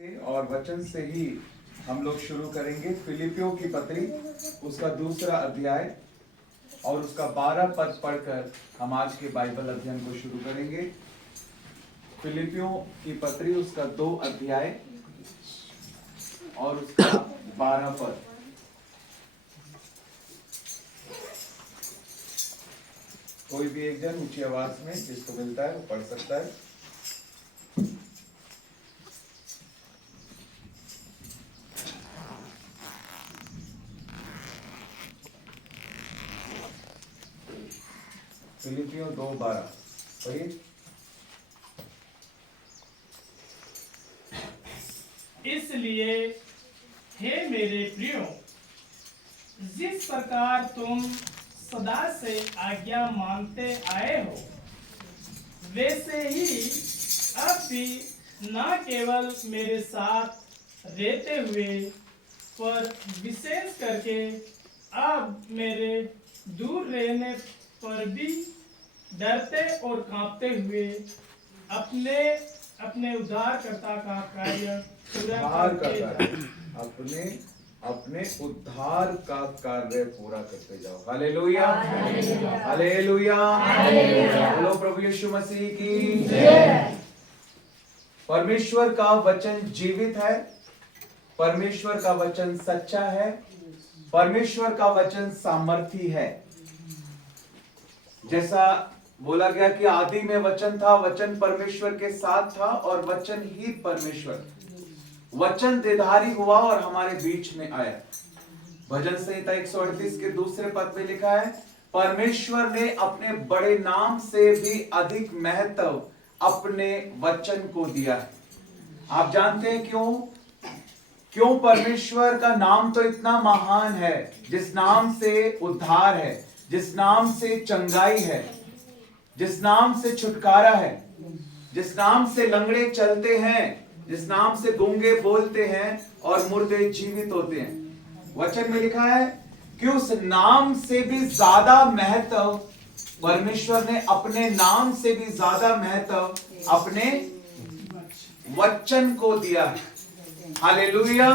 और वचन से ही हम लोग शुरू करेंगे। फिलिपियों की पत्री उसका दूसरा अध्याय और उसका 12 पद पढ़कर हम आज के बाइबल अध्ययन को शुरू करेंगे। फिलिपियों की पत्री उसका 2 अध्याय और उसका 12 पद। कोई भी एक जन ऊंची आवाज में जिसको मिलता है वो पढ़ सकता है। फिलिपियों 2:12 पढ़िए। इसलिए हे मेरे प्रियो, जिस प्रकार तुम सदा से आज्ञा मानते आए हो, वैसे ही अब भी न केवल मेरे साथ रहते हुए, पर विशेष करके अब मेरे दूर रहने पर भी डरते और कांपते हुए अपने अपने उद्धारकर्ता का कार्य पूरा करते जाओ। अपने उद्धार का कार्य पूरा करते जाओ। हालेलुया, हालेलुया, बोलो प्रभु यीशु मसीह की जय। परमेश्वर का वचन जीवित है, परमेश्वर का वचन सच्चा है, परमेश्वर का वचन सामर्थी है। जैसा बोला गया कि आदि में वचन था, वचन परमेश्वर के साथ था और वचन ही परमेश्वर। वचन देहधारी हुआ और हमारे बीच में आया। भजन संहिता 138 के दूसरे पद में लिखा है, परमेश्वर ने अपने बड़े नाम से भी अधिक महत्व अपने वचन को दिया है। आप जानते हैं क्यों परमेश्वर का नाम तो इतना महान है, जिस नाम से उद्धार है, जिस नाम से चंगाई है, जिस नाम से छुटकारा है, जिस नाम से लंगड़े चलते हैं, जिस नाम से गूंगे बोलते हैं और मुर्दे जीवित होते हैं। वचन में लिखा है कि उस नाम से भी ज्यादा महत्व परमेश्वर ने अपने नाम से भी ज्यादा महत्व अपने वचन को दिया है। हालेलुया।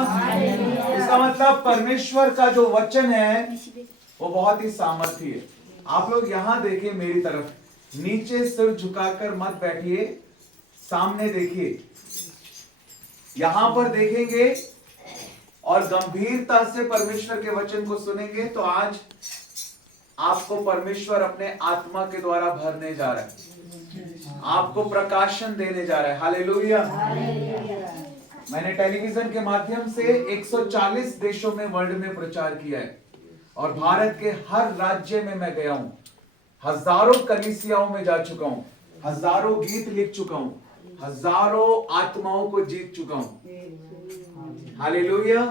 इसका मतलब परमेश्वर का जो वचन है वो बहुत ही सामर्थी है। आप लोग यहां देखिए, मेरी तरफ नीचे सिर झुकाकर मत बैठिए, सामने देखिए। यहां पर देखेंगे और गंभीरता से परमेश्वर के वचन को सुनेंगे तो आज आपको परमेश्वर अपने आत्मा के द्वारा भरने जा रहा है, आपको प्रकाशन देने जा रहा है। हालेलुया। मैंने टेलीविजन के माध्यम से 140 देशों में वर्ल्ड में प्रचार किया है और भारत के हर राज्य में मैं गया हूं। हजारों कलीसियाओं में जा चुका हूं, हजारों गीत लिख चुका हूं, हजारों आत्माओं को जीत चुका हूं। हालेलुया।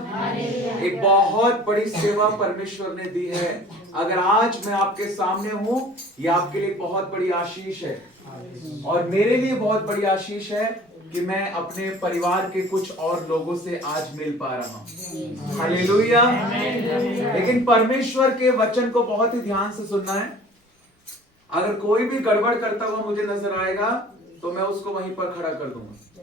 एक बहुत बड़ी सेवा परमेश्वर ने दी है। अगर आज मैं आपके सामने हूं, यह आपके लिए बहुत बड़ी आशीष है और मेरे लिए बहुत बड़ी आशीष है कि मैं अपने परिवार के कुछ और लोगों से आज मिल पा रहा हूं। हालेलुया। लेकिन परमेश्वर के वचन को बहुत ही ध्यान से सुनना है। अगर कोई भी गड़बड़ करता हुआ मुझे नजर आएगा तो मैं उसको वहीं पर खड़ा कर दूंगा।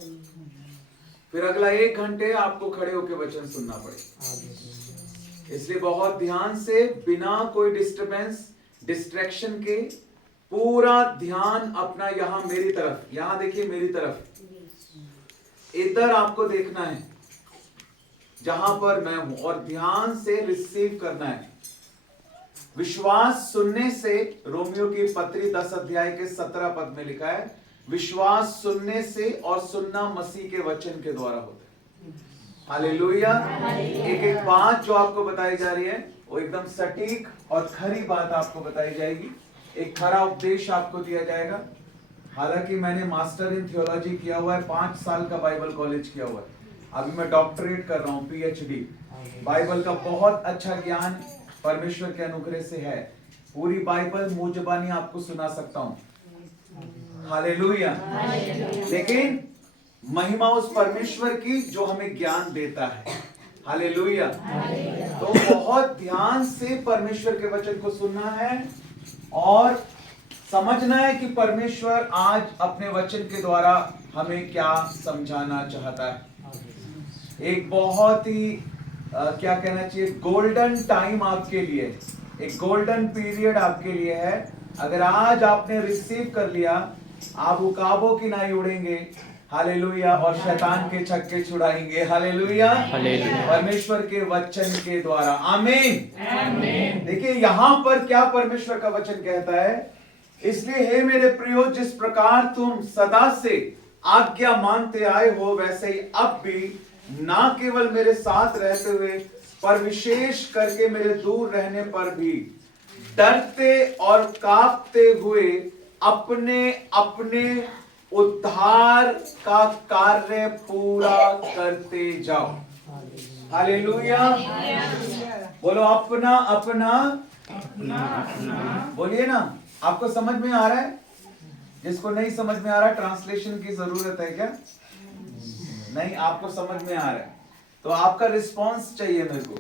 फिर अगला 1 घंटे आपको खड़े होकर वचन सुनना पड़ेगा। इसलिए बहुत ध्यान से, बिना कोई डिस्ट्रैक्शन के पूरा ध्यान अपना यहां मेरी तरफ, यहां देखिए मेरी तरफ, इधर आपको देखना है जहां पर मैं हूं और ध्यान से रिसीव करना है। विश्वास सुनने से, रोमियो की पत्री 10 अध्याय के 17 पद में लिखा है, विश्वास सुनने से और सुनना मसीह के वचन के द्वारा होता है। हालेलुया। एक बात जो आपको बताई जा रही है वो एकदम सटीक और खरी बात आपको बताई जाएगी। एक खरा उपदेश आपको दिया जाएगा। हालांकि मैंने मास्टर इन थियोलॉजी किया हुआ है, 5 साल का बाइबल कॉलेज किया हुआ है, अभी मैं डॉक्टरेट कर रहा हूँ, PhD। बाइबल का बहुत अच्छा ज्ञान परमेश्वर के अनुग्रह से है। पूरी बाइबल मुंह जुबानी आपको सुना सकता हूँ। हालेलुया। लेकिन महिमा उस परमेश्वर की जो हमें ज्ञान देता है। हालेलुया। तो बहुत ध्यान से परमेश्वर के वचन को सुनना है और समझना है कि परमेश्वर आज अपने वचन के द्वारा हमें क्या समझाना चाहता है। एक बहुत ही क्या कहना चाहिए, गोल्डन टाइम आपके लिए, एक गोल्डन पीरियड आपके लिए है। अगर आज आपने रिसीव कर लिया, आप उकाबों की नाई उड़ेंगे, हालेलुया, और शैतान के छक्के छुड़ाएंगे, हालेलुया, परमेश्वर के वचन के द्वारा, आमीन। देखिए यहां पर क्या परमेश्वर का वचन कहता है, इसलिए हे मेरे प्रियो, जिस प्रकार तुम सदा से आज्ञा मानते आए हो, वैसे ही अब भी ना केवल मेरे साथ रहते हुए, पर विशेष करके मेरे दूर रहने पर भी डरते और कांपते हुए अपने अपने उद्धार का कार्य पूरा करते जाओ। हालेलुया। बोलो अपना अपना, बोलिए ना। आपको समझ में आ रहा है? जिसको नहीं समझ में आ रहा, ट्रांसलेशन की जरूरत है क्या? नहीं, आपको समझ में आ रहा है तो आपका रिस्पांस चाहिए मेरे को,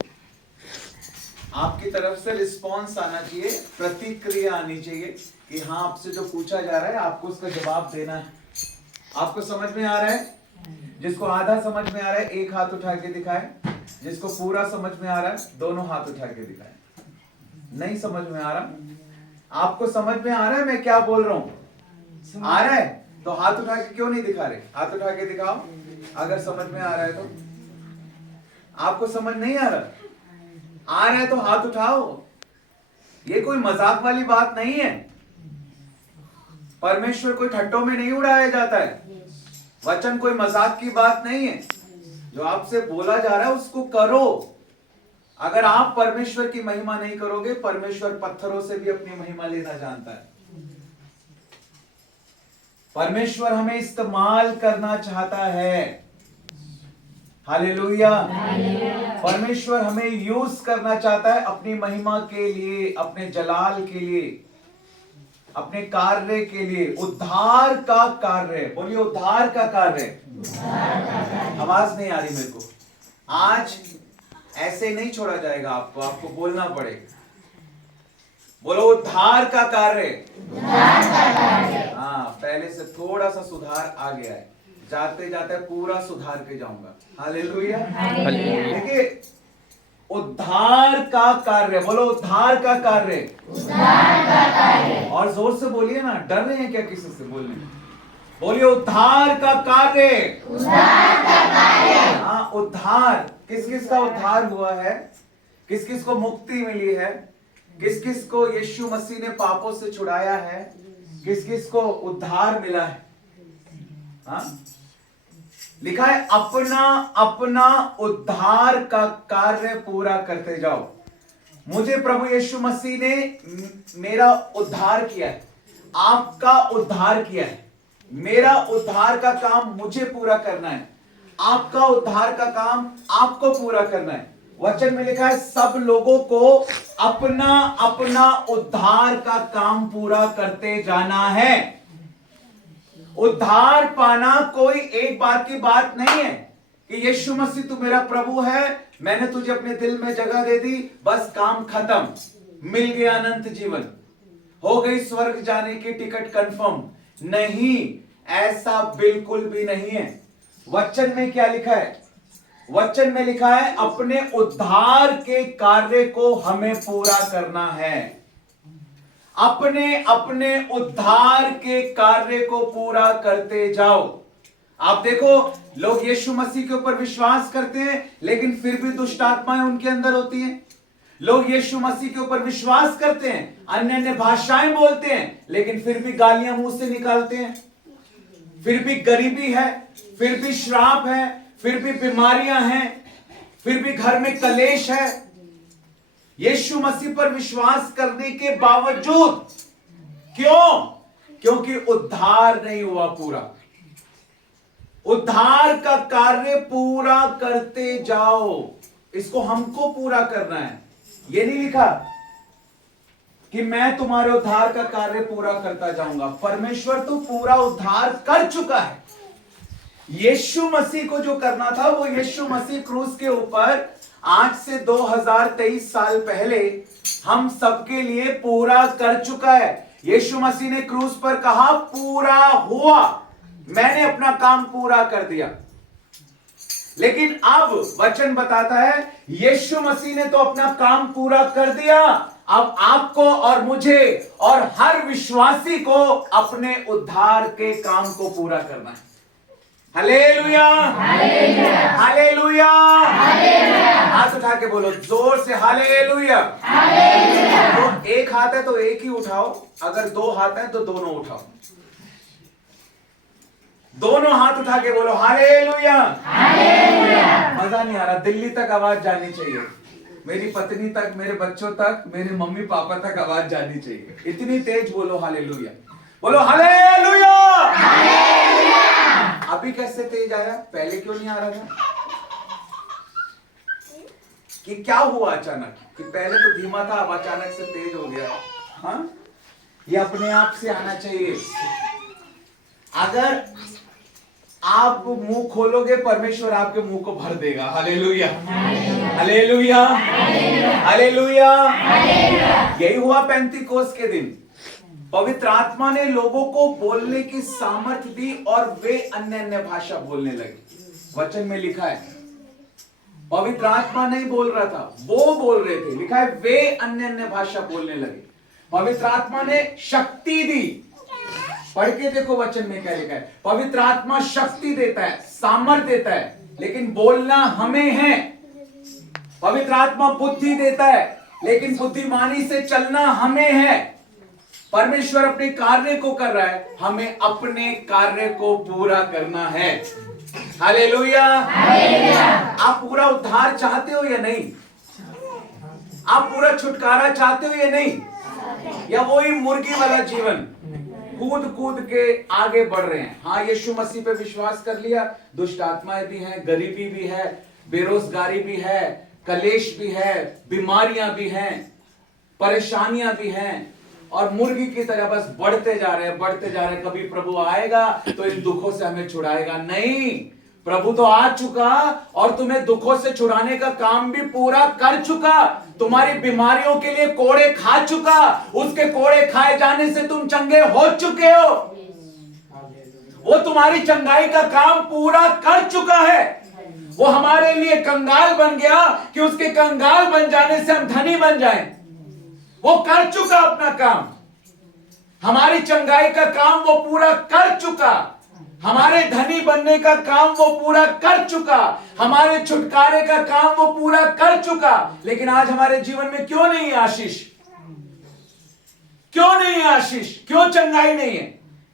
आपकी तरफ से रिस्पांस आना चाहिए, प्रतिक्रिया आनी चाहिए कि हाँ, आपसे जो पूछा जा रहा है आपको उसका जवाब देना है। आपको समझ में आ रहा है? जिसको आधा समझ में आ रहा है एक हाथ उठा के दिखाए, जिसको पूरा समझ में आ रहा है दोनों हाथ उठा के दिखाए। नहीं समझ में आ रहा? आपको समझ में आ रहा है मैं क्या बोल रहा हूं? आ रहा है तो हाथ उठा के क्यों नहीं दिखा रहे? हाथ उठा के दिखाओ अगर समझ में आ रहा है तो। आपको समझ नहीं आ रहा? आ रहा है तो हाथ उठाओ। ये कोई मजाक वाली बात नहीं है। परमेश्वर कोई ठट्टों में नहीं उड़ाया जाता है। वचन कोई मजाक की बात नहीं है। जो आपसे बोला जा रहा है उसको करो। अगर आप परमेश्वर की महिमा नहीं करोगे, परमेश्वर पत्थरों से भी अपनी महिमा लेना जानता है। परमेश्वर हमें इस्तेमाल करना चाहता है। हालेलुया। परमेश्वर हमें यूज करना चाहता है अपनी महिमा के लिए, अपने जलाल के लिए, अपने कार्य के लिए, उद्धार का कार्य। बोलिए उद्धार का कार्य। आवाज नहीं आ रही मेरे को। आज ऐसे नहीं छोड़ा जाएगा आपको, आपको बोलना पड़ेगा। बोलो उद्धार का कार्य। हाँ, पहले से थोड़ा सा सुधार आ गया है, जाते जाते पूरा सुधार के जाऊंगा। हालेलुया। देखिए उद्धार का कार्य, बोलो उद्धार का कार्य। और जोर से बोलिए ना, डर रहे हैं क्या किसी से बोलने? बोलिए उद्धार का कार्य। हाँ, उद्धार। किस किस का उद्धार हुआ है? किस किस को मुक्ति मिली है? किस किस को यीशु मसीह ने पापों से छुड़ाया है? किस किस को उद्धार मिला है? हाँ? लिखा है अपना अपना उद्धार का कार्य पूरा करते जाओ। मुझे प्रभु यीशु मसीह ने मेरा उद्धार किया है, आपका उद्धार किया है। मेरा उद्धार का काम मुझे पूरा करना है, आपका उद्धार का काम आपको पूरा करना है। वचन में लिखा है सब लोगों को अपना अपना उद्धार का काम पूरा करते जाना है। उद्धार पाना कोई एक बार की बात नहीं है कि यीशु मसीह तू मेरा प्रभु है, मैंने तुझे अपने दिल में जगह दे दी, बस काम खत्म, मिल गया अनंत जीवन, हो गई स्वर्ग जाने की टिकट कंफर्म। नहीं, ऐसा बिल्कुल भी नहीं है। वचन में क्या लिखा है? वचन में लिखा है अपने उद्धार के कार्य को हमें पूरा करना है। अपने अपने उद्धार के कार्य को पूरा करते जाओ। आप देखो, लोग यीशु मसीह के ऊपर विश्वास करते हैं लेकिन फिर भी दुष्ट आत्माएं उनके अंदर होती हैं। लोग यीशु मसीह के ऊपर विश्वास करते हैं, अन्य अन्य भाषाएं बोलते हैं, लेकिन फिर भी गालियां मुंह से निकालते हैं। फिर भी गरीबी है, फिर भी श्राप है, फिर भी बीमारियां हैं, फिर भी घर में कलेश है। यीशु मसीह पर विश्वास करने के बावजूद क्यों? क्योंकि उद्धार नहीं हुआ पूरा। उद्धार का कार्य पूरा करते जाओ, इसको हमको पूरा करना है। ये नहीं लिखा कि मैं तुम्हारे उद्धार का कार्य पूरा करता जाऊंगा। परमेश्वर तो पूरा उद्धार कर चुका है। यीशु मसीह को जो करना था वो यीशु मसीह क्रूस के ऊपर आज से 2023 साल पहले हम सबके लिए पूरा कर चुका है। यीशु मसीह ने क्रूस पर कहा पूरा हुआ, मैंने अपना काम पूरा कर दिया। लेकिन अब वचन बताता है यीशु मसीह ने तो अपना काम पूरा कर दिया, अब आपको और मुझे और हर विश्वासी को अपने उद्धार के काम को पूरा करना है। हालेलुया, हालेलुया, हाथ उठा के बोलो जोर से हालेलुया। तो एक हाथ है तो एक ही उठाओ, अगर दो हाथ है तो दोनों उठाओ। दोनों हाथ उठा के बोलो हालेलुया। मजा नहीं आ रहा, दिल्ली तक आवाज जानी चाहिए, मेरी पत्नी तक, मेरे बच्चों तक, मेरे मम्मी पापा तक आवाज जानी चाहिए। इतनी तेज बोलो हालेलुया, बोलो हालेलुया। अभी कैसे तेज आया, पहले क्यों नहीं आ रहा था? कि क्या हुआ अचानक, कि पहले तो धीमा था अब अचानक से तेज हो गया? हाँ, ये अपने आप से आना चाहिए। अगर आप मुंह खोलोगे परमेश्वर आपके मुंह को भर देगा। Hallelujah, hallelujah, hallelujah. यही हुआ पेंतीकोस्त के दिन। पवित्र आत्मा ने लोगों को बोलने की सामर्थ्य दी और वे अन्य अन्य भाषा बोलने लगे। वचन में लिखा है पवित्र आत्मा नहीं बोल रहा था, वो बोल रहे थे। लिखा है वे अन्य अन्य भाषा बोलने लगे। पवित्र आत्मा ने शक्ति दी। पढ़ के देखो वचन में क्या लिखा है। पवित्र आत्मा शक्ति देता है, सामर्थ देता है, लेकिन बोलना हमें है। पवित्र आत्मा बुद्धि देता है, लेकिन बुद्धिमानी से चलना हमें है। परमेश्वर अपने कार्य को कर रहा है, हमें अपने कार्य को पूरा करना है। हालेलुया। आप पूरा उद्धार चाहते हो या नहीं? आप पूरा छुटकारा चाहते हो या नहीं? या वही मुर्गी वाला जीवन, कूद कूद के आगे बढ़ रहे हैं? हाँ, यीशु मसीह पे विश्वास कर लिया, दुष्ट आत्माएं भी हैं, गरीबी भी है, बेरोजगारी भी है, कलेश भी है, बीमारियां भी हैं, परेशानियां भी हैं, और मुर्गी की तरह बस बढ़ते जा रहे हैं, बढ़ते जा रहे हैं। कभी प्रभु आएगा तो इन दुखों से हमें छुड़ाएगा? नहीं, प्रभु तो आ चुका और तुम्हें दुखों से छुड़ाने का काम भी पूरा कर चुका। तुम्हारी बीमारियों के लिए कोड़े खा चुका, उसके कोड़े खाए जाने से तुम चंगे हो चुके हो। वो तुम्हारी चंगाई का काम पूरा कर चुका है। वो हमारे लिए कंगाल बन गया कि उसके कंगाल बन जाने से हम धनी बन जाएं। वो कर चुका अपना काम, हमारी चंगाई का काम वो पूरा कर चुका, हमारे धनी बनने का काम वो पूरा कर चुका, हमारे छुटकारे का काम वो पूरा कर चुका। लेकिन आज हमारे जीवन में क्यों नहीं है आशीष? क्यों नहीं है आशीष? क्यों चंगाई नहीं है?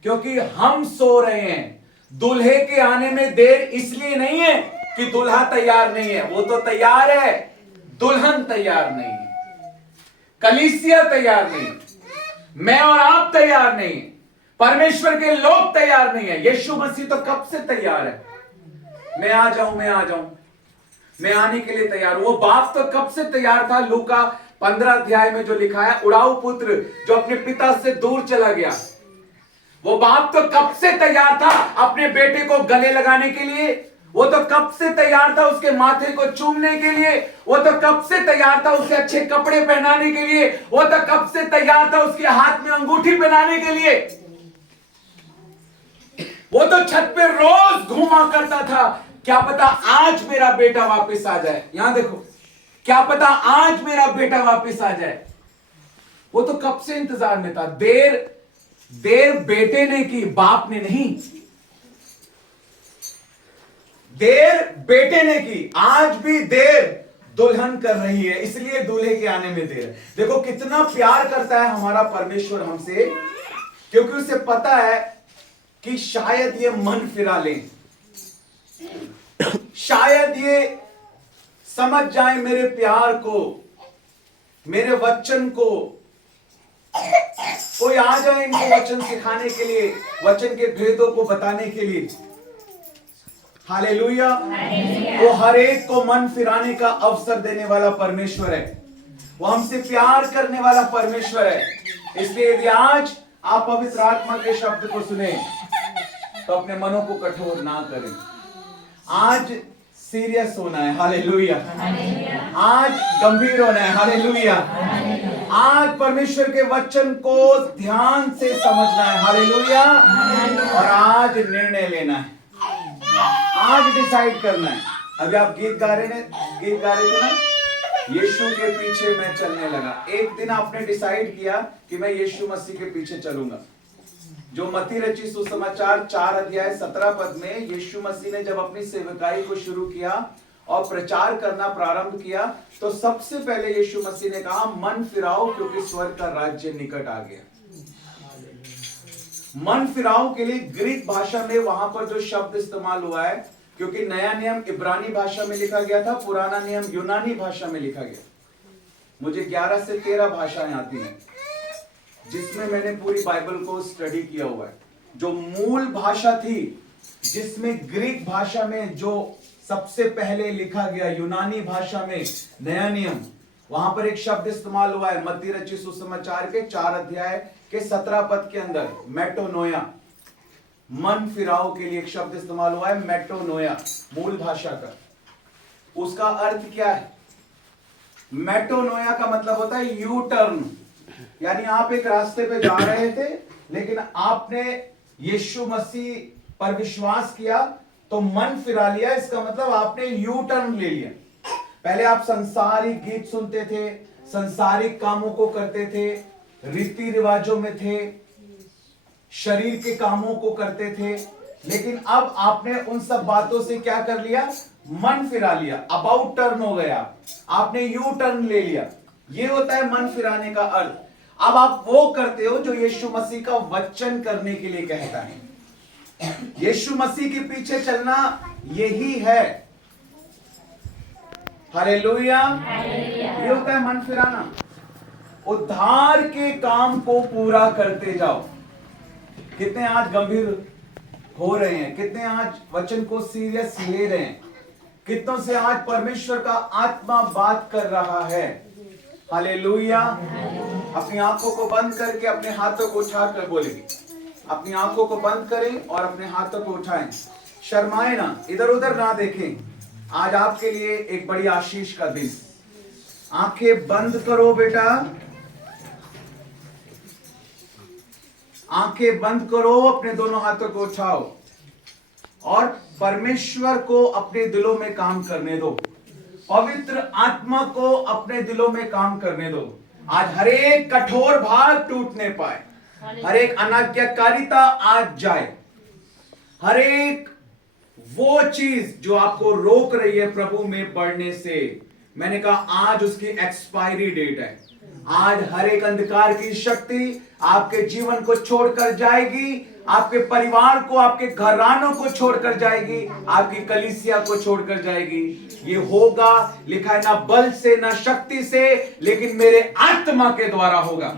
क्योंकि हम सो रहे हैं। दूल्हे के आने में देर इसलिए नहीं है कि दूल्हा तैयार नहीं है, वो तो तैयार है, दुल्हन तैयार नहीं है, कलीसिया तैयार नहीं, मैं और आप तैयार नहीं, परमेश्वर के लोग तैयार नहीं है। यीशु मसीह तो कब से तैयार है, मैं आ जाऊं, मैं आ जाऊं, मैं आने के लिए तैयार हूं। वो बाप तो कब से तैयार था। लूका 15 अध्याय में जो लिखा है, उड़ाऊ पुत्र जो अपने पिता से दूर चला गया, वो बाप तो कब से तैयार था अपने बेटे को गले लगाने के लिए। वो तो कब से तैयार था उसके माथे को चूमने के लिए। वो तो कब से तैयार था उसे अच्छे कपड़े पहनाने के लिए। वो तो कब से तैयार था उसके हाथ में अंगूठी पहनाने के लिए। वो तो छत पे रोज घूमा करता था, क्या पता आज मेरा बेटा वापस आ जाए। यहां देखो, क्या पता आज मेरा बेटा वापस आ जाए। वो तो कब से इंतजार में था। देर बेटे ने की, बाप ने नहीं। देर बेटे ने की, आज भी देर दुल्हन कर रही है, इसलिए दूल्हे के आने में देर है। देखो कितना प्यार करता है हमारा परमेश्वर हमसे, क्योंकि उसे पता है कि शायद ये मन फिरा लें, शायद ये समझ जाए मेरे प्यार को, मेरे वचन को। कोई आ जाए इनको वचन सिखाने के लिए, वचन के भेदों को बताने के लिए। हालेलुया। वो हर एक को मन फिराने का अवसर देने वाला परमेश्वर है। वो हमसे प्यार करने वाला परमेश्वर है। इसलिए यदि आज आप पवित्र आत्मा के शब्द को सुने तो अपने मनों को कठोर ना करें। आज सीरियस होना है। हालेलुया। आज गंभीर होना है। हालेलुया। आज परमेश्वर के वचन को ध्यान से समझना है। हालेलुया। और आज निर्णय लेना है, आज डिसाइड करना है। अभी आप गीत गा रहे थे ना, यीशु के पीछे मैं चलने लगा। एक दिन आपने डिसाइड किया कि मैं यीशु मसीह के पीछे चलूंगा। जो मत्ती रचित सुसमाचार 4 अध्याय 17 पद में यीशु मसीह ने जब अपनी सेवकाई को शुरू किया और प्रचार करना प्रारंभ किया, तो सबसे पहले यीशु मसीह ने कहा, मन फिराओ क्योंकि स्वर्ग का राज्य निकट आ गया। मन फिराओ के लिए ग्रीक भाषा में वहां पर जो शब्द इस्तेमाल हुआ है, क्योंकि नया नियम इब्रानी भाषा में लिखा गया था, पुराना नियम यूनानी भाषा में लिखा गया। मुझे 11 से 13 भाषाएं आती हैं जिसमें मैंने पूरी बाइबल को स्टडी किया हुआ है। जो मूल भाषा थी, जिसमें ग्रीक भाषा में जो सबसे पहले लिखा गया, यूनानी भाषा में नया नियम, वहां पर एक शब्द इस्तेमाल हुआ है मत्ती रचित सुसमाचार के 4 अध्याय के 17 पद के अंदर, मेटोनोया। मन फिराओ के लिए एक शब्द इस्तेमाल हुआ है, मेटोनोया, मूल भाषा का। उसका अर्थ क्या है? मेटोनोया का मतलब होता है यू टर्न, यानी आप एक रास्ते पे जा रहे थे, लेकिन आपने यीशु मसीह पर विश्वास किया तो मन फिरा लिया। इसका मतलब आपने यू टर्न ले लिया। पहले आप संसारिक गीत सुनते थे, संसारिक कामों को करते थे, रीति रिवाजों में थे, शरीर के कामों को करते थे, लेकिन अब आपने उन सब बातों से क्या कर लिया? मन फिरा लिया, अबाउट टर्न हो गया, आपने यू टर्न ले लिया। ये होता है मन फिराने का अर्थ। अब आप वो करते हो जो यीशु मसीह का वचन करने के लिए कहता है। यीशु मसीह के पीछे चलना यही है। हालेलुया। ये होता है मन फिराना। उद्धार के काम को पूरा करते जाओ। कितने आज गंभीर हो रहे हैं, कितने आज वचन को सीरियस ले रहे हैं, कितनों से आज परमेश्वर का आत्मा बात कर रहा है। हालेलुया। अपनी आंखों को बंद करके अपने हाथों को उठाकर बोलेंगे। अपनी आंखों को बंद करें और अपने हाथों को उठाएं। शर्माए ना, इधर उधर ना देखें। आज आपके लिए एक बड़ी आशीष का दिन। आंखें बंद करो बेटा, आंखें बंद करो, अपने दोनों हाथों को उठाओ और परमेश्वर को अपने दिलों में काम करने दो। पवित्र आत्मा को अपने दिलों में काम करने दो। आज हर एक कठोर भाग टूटने पाए, हर एक अनाज्ञाकारिता आज जाए, हर एक वो चीज जो आपको रोक रही है प्रभु में बढ़ने से, मैंने कहा आज उसकी एक्सपायरी डेट है। आज हर एक अंधकार की शक्ति आपके जीवन को छोड़कर जाएगी, आपके परिवार को, आपके घरानों को छोड़कर जाएगी, आपकी कलीसिया को छोड़कर जाएगी। ये होगा, लिखा है, ना बल से ना शक्ति से, लेकिन मेरे आत्मा के द्वारा होगा।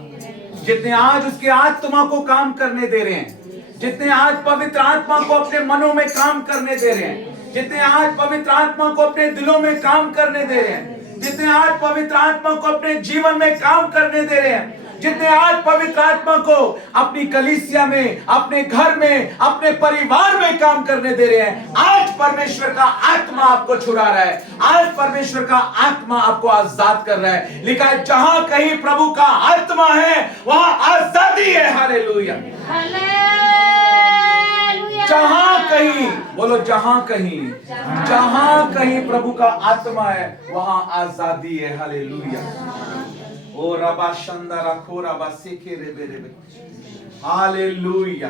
जितने आज उसके आत्मा को काम करने दे रहे हैं, जितने आज पवित्र आत्मा को अपने मनों में काम करने दे रहे हैं, जितने आज पवित्र आत्मा को अपने दिलों में काम करने दे रहे हैं, जितने आज पवित्र आत्मा को अपने जीवन में काम करने दे रहे हैं, जितने आज पवित्र आत्मा को अपनी कलीसिया में, अपने घर में, अपने परिवार में काम करने दे रहे हैं, आज परमेश्वर का आत्मा आपको छुड़ा रहा है। आज परमेश्वर का आत्मा आपको आजाद कर रहा है। लिखा है, जहां कहीं प्रभु का आत्मा है वहां आजादी है। हालेलुया। जहां कहीं, बोलो जहां कहीं, जहां कहीं प्रभु का आत्मा है वहां आजादी है। हालेलुया। ओ रबा शंदरा खोरा बा सेके रेबे रेबे। हालेलुया।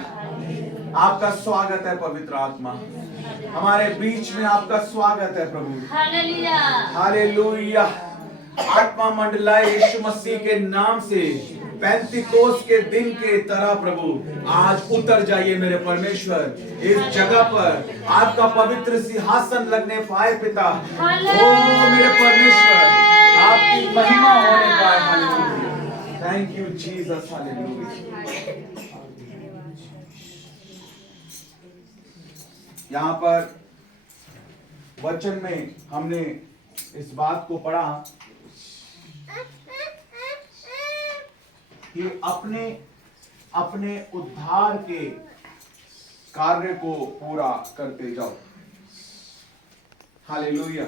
आपका स्वागत है पवित्र आत्मा, हमारे बीच में आपका स्वागत है प्रभु। हालेलुया। हालेलुया। आत्मा मंडलाय यीशु मसीह के नाम से पेंतिकोस के दिन के तरह प्रभु आज उतर जाइए मेरे परमेश्वर इस जगह पर। आपका पवित्र सिंहासन लगने पाए पिता। ओ मेरे परमेश्वर, आपकी महिमा होने पाए। Hallelujah. Thank you Jesus. Hallelujah. यहाँ पर वचन में हमने इस बात को पढ़ा कि अपने अपने उद्धार के कार्य को पूरा करते जाओ। हालेलुया।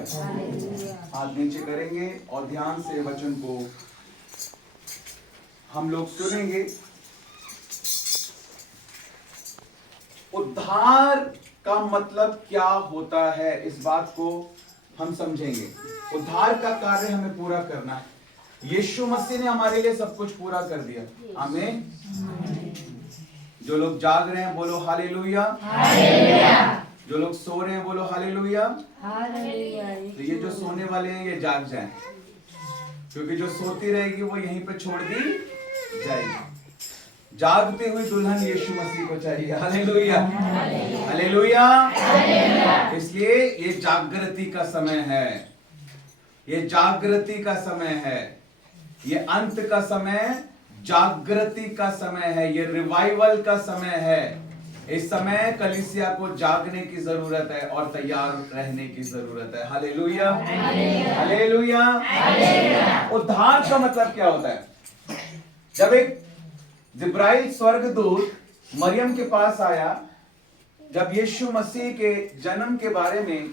हाथ नीचे करेंगे और ध्यान से वचन को हम लोग सुनेंगे। उद्धार का मतलब क्या होता है, इस बात को हम समझेंगे। उद्धार का कार्य हमें पूरा करना है। यीशु मसीह ने हमारे लिए सब कुछ पूरा कर दिया। आमीन। जो लोग जाग रहे हैं बोलो हालेलुया। जो लोग सो रहे हैं बोलो हालेलुया। तो ये जो सोने वाले हैं ये जाग जाएं, क्योंकि जो सोती रहेगी वो यहीं पे छोड़ दी जाएगी। जागती हुई दुल्हन यीशु मसीह को चाहिए। Hallelujah hallelujah. इसलिए ये जागृति का समय है, ये जागृति का समय है, ये अंत का समय जागृति का समय है, ये रिवाइवल का समय है। इस समय कलीसिया को जागने की जरूरत है और तैयार रहने की जरूरत है। Hallelujah hallelujah. उद्धार का मतलब क्या होता है? जब एक जिब्राइल स्वर्गदूत मरियम के पास आया, जब यीशु मसीह के जन्म के बारे में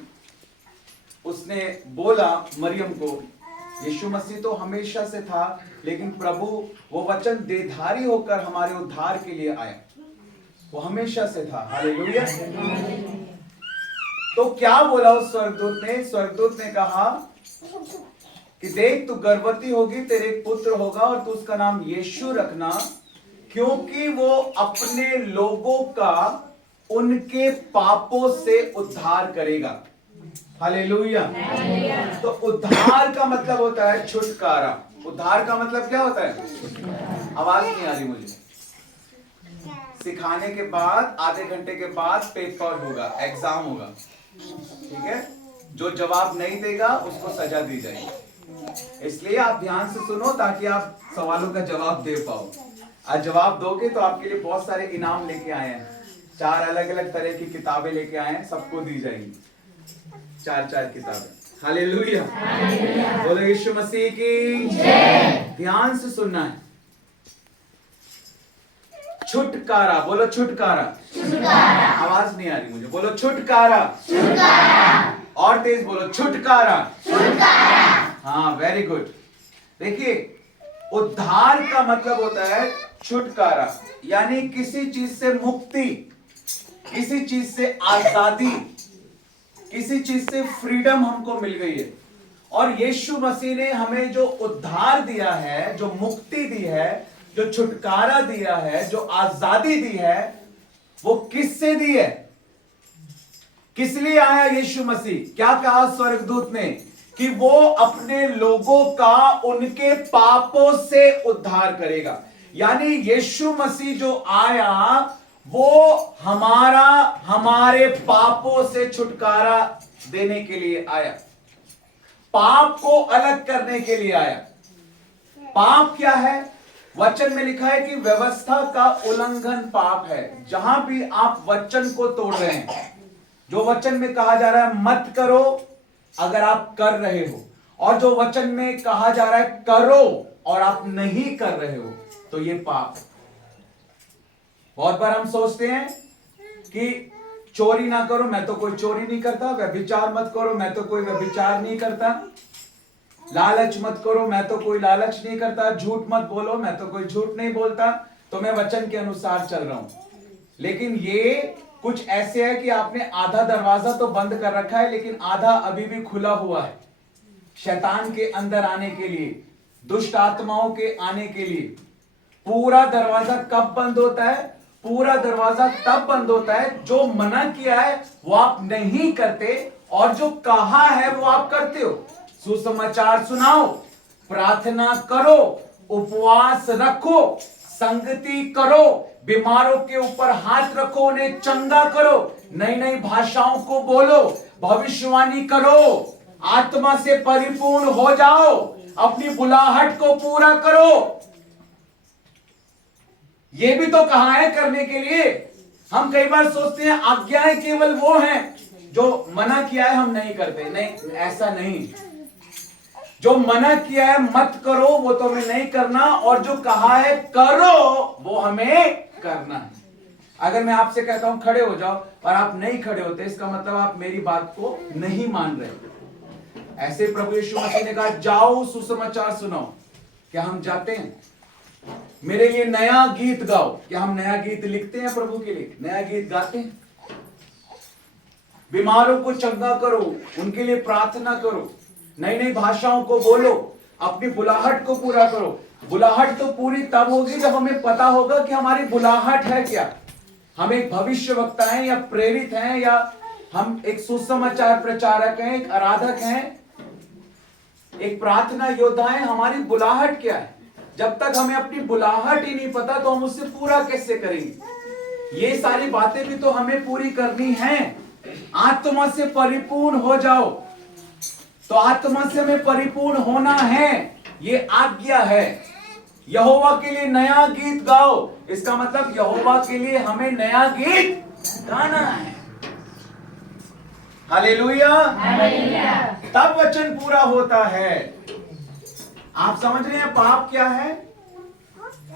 उसने बोला मरियम को, यीशु मसीह तो हमेशा से था, लेकिन प्रभु वो वचन देधारी होकर हमारे उद्धार के लिए आया, वो हमेशा से था। हालेलुया। तो क्या बोला उस स्वर्गदूत ने? स्वर्गदूत ने कहा कि देख तू गर्भवती होगी, तेरे एक पुत्र होगा और तू उसका नाम यीशु रखना, क्योंकि वो अपने लोगों का उनके पापों से उद्धार करेगा। हालेलुया। तो उद्धार का मतलब होता है छुटकारा। उद्धार का मतलब क्या होता है? आवाज नहीं आ रही मुझे। सिखाने के बाद आधे घंटे के बाद पेपर होगा, एग्जाम होगा, ठीक है? जो जवाब नहीं देगा उसको सजा दी जाएगी। इसलिए आप ध्यान से सुनो ताकि आप सवालों का जवाब दे पाओ। आज जवाब दोगे तो आपके लिए बहुत सारे इनाम लेके आए हैं। 4 अलग अलग तरह की किताबें लेके आए हैं, सबको दी जाएंगी 4 किताबें। हालेलुया। बोलो यीशु मसीह की जय। ध्यान से सुनना है। छुटकारा, बोलो छुटकारा। आवाज नहीं आ रही मुझे, बोलो छुटकारा। और तेज बोलो छुटकारा। हाँ, वेरी गुड। देखिए, उद्धार का मतलब होता है छुटकारा, यानी किसी चीज से मुक्ति, किसी चीज से आजादी, किसी चीज से फ्रीडम हमको मिल गई है। और यीशु मसीह ने हमें जो उद्धार दिया है, जो मुक्ति दी है, जो छुटकारा दिया है, जो आजादी दी है, वो किससे दी है? किस लिए आया यीशु मसीह? क्या कहा स्वर्गदूत ने? कि वो अपने लोगों का उनके पापों से उद्धार करेगा। यानी यीशु मसीह जो आया वो हमारे पापों से छुटकारा देने के लिए आया, पाप को अलग करने के लिए आया। पाप क्या है? वचन में लिखा है कि व्यवस्था का उल्लंघन पाप है। जहां भी आप वचन को तोड़ रहे हैं, जो वचन में कहा जा रहा है मत करो, अगर आप कर रहे हो, और जो वचन में कहा जा रहा है करो और आप नहीं कर रहे हो, तो ये पाप है। बहुत बार हम सोचते हैं कि चोरी ना करो, मैं तो कोई चोरी नहीं करता। व्यभिचार मत करो, मैं तो कोई व्यभिचार नहीं करता। लालच मत करो, मैं तो कोई लालच नहीं करता। झूठ मत बोलो, मैं तो कोई झूठ नहीं बोलता। तो मैं वचन के अनुसार चल रहा हूं। लेकिन ये कुछ ऐसे है कि आपने आधा दरवाजा तो बंद कर रखा है, लेकिन आधा अभी भी खुला हुआ है शैतान के अंदर आने के लिए, दुष्ट आत्माओं के आने के लिए। पूरा दरवाजा कब बंद होता है? पूरा दरवाजा तब बंद होता है जो मना किया है वो आप नहीं करते, और जो कहा है वो आप करते हो। सुसमाचार सुनाओ, प्रार्थना करो, उपवास रखो, संगति करो, बीमारों के ऊपर हाथ रखो, उन्हें चंगा करो, नई नई भाषाओं को बोलो, भविष्यवाणी करो, आत्मा से परिपूर्ण हो जाओ, अपनी बुलाहट को पूरा करो। ये भी तो कहा है करने के लिए। हम कई बार सोचते हैं आज्ञाएं केवल वो हैं, जो मना किया है हम नहीं करते। नहीं, ऐसा नहीं। जो मना किया है मत करो वो तो हमें नहीं करना, और जो कहा है करो वो हमें करना है। अगर मैं आपसे कहता हूं खड़े हो जाओ और आप नहीं खड़े होते, इसका मतलब आप मेरी बात को नहीं मान रहे। ऐसे प्रभु यीशु मसीह ने कहा जाओ सुसमाचार सुनाओ। क्या हम जाते हैं? मेरे लिए नया गीत गाओ। क्या हम नया गीत लिखते हैं प्रभु के लिए? नया गीत गाते हैं? बीमारों को चंगा करो, उनके लिए प्रार्थना करो, नई नई भाषाओं को बोलो, अपनी बुलाहट को पूरा करो। बुलाहट तो पूरी तब होगी जब हमें पता होगा कि हमारी बुलाहट है क्या। हम एक भविष्यवक्ता हैं या प्रेरित हैं, या हम एक सुसमाचार प्रचारक हैं, एक आराधक हैं, एक प्रार्थना योद्धा हैं। हमारी बुलाहट क्या है? जब तक हमें अपनी बुलाहट ही नहीं पता तो हम उससे पूरा कैसे करेंगे? ये सारी बातें भी तो हमें पूरी करनी है। आत्मा से परिपूर्ण हो जाओ, तो आत्मा से हमें परिपूर्ण होना है, ये आज्ञा है। यहोवा के लिए नया गीत गाओ, इसका मतलब यहोवा के लिए हमें नया गीत गाना है। हालेलुया। तब वचन पूरा होता है। आप समझ रहे हैं पाप क्या है?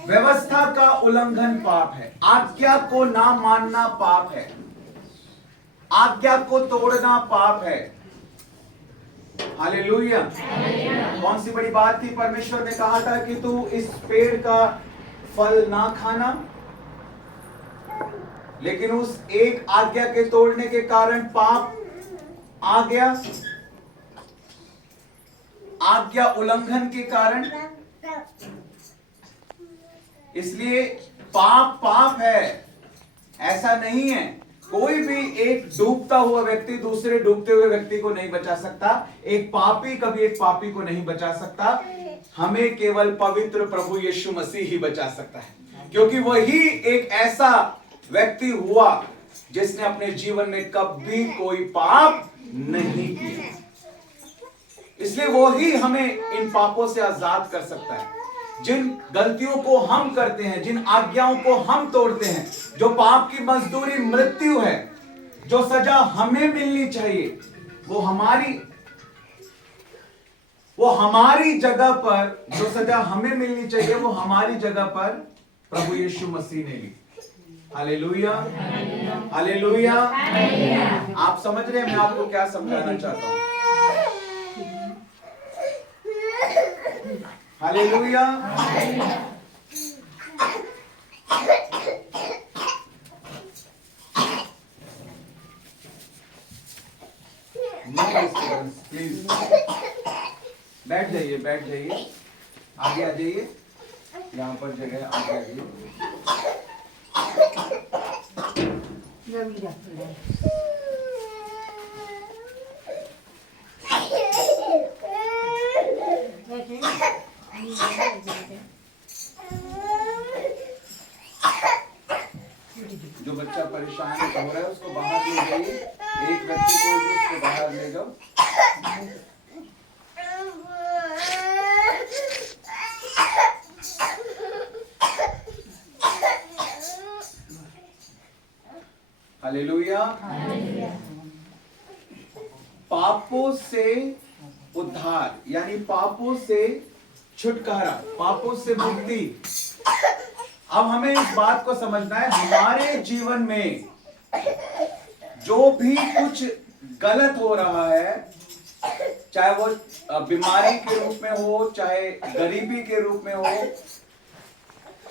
व्यवस्था का उल्लंघन पाप है। आज्ञा को ना मानना पाप है। आज्ञा को तोड़ना पाप है। हालेलुया। कौन सी बड़ी बात थी? परमेश्वर ने कहा था कि तू इस पेड़ का फल ना खाना, लेकिन उस एक आज्ञा के तोड़ने के कारण पाप आ गया। आज्ञा उल्लंघन के कारण, इसलिए पाप पाप है, ऐसा नहीं है। कोई भी एक डूबता हुआ व्यक्ति दूसरे डूबते हुए व्यक्ति को नहीं बचा सकता। एक पापी कभी एक पापी को नहीं बचा सकता। हमें केवल पवित्र प्रभु यीशु मसीह ही बचा सकता है, क्योंकि वही एक ऐसा व्यक्ति हुआ जिसने अपने जीवन में कभी कोई पाप नहीं किया। इसलिए वो ही हमें इन पापों से आजाद कर सकता है। जिन गलतियों को हम करते हैं, जिन आज्ञाओं को हम तोड़ते हैं, जो पाप की मजदूरी मृत्यु है, जो सजा हमें मिलनी चाहिए, वो हमारी जगह पर, जो सजा हमें मिलनी चाहिए वो हमारी जगह पर प्रभु यीशु मसीह ने ली। Hallelujah, hallelujah. आप समझ रहे हैं मैं आपको क्या समझाना चाहता हूं? हालेलुया। प्लीज बैठ जाइए, बैठ जाइए, आगे आ जाइए, यहाँ पर जगह, आगे आ जाइए। जो बच्चा परेशान हो रहा है उसको बाहर ले जाइए। एक व्यक्ति को भी उसको बाहर ले जाओ। हालेलुया। पापों से उद्धार यानी पापों से छुटकारा, पापों से मुक्ति। अब हमें इस बात को समझना है, हमारे जीवन में जो भी कुछ गलत हो रहा है, चाहे वो बीमारी के रूप में हो, चाहे गरीबी के रूप में हो,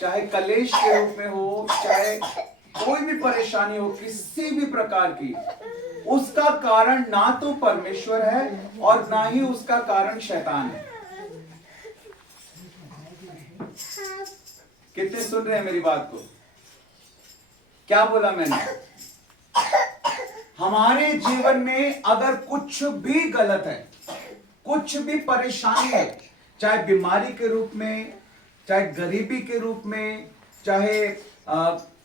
चाहे कलेश के रूप में हो, चाहे कोई भी परेशानी हो किसी भी प्रकार की, उसका कारण ना तो परमेश्वर है और ना ही उसका कारण शैतान है। कितने सुन रहे हैं मेरी बात को? क्या बोला मैंने? हमारे जीवन में अगर कुछ भी गलत है, कुछ भी परेशानी है, चाहे बीमारी के रूप में, चाहे गरीबी के रूप में, चाहे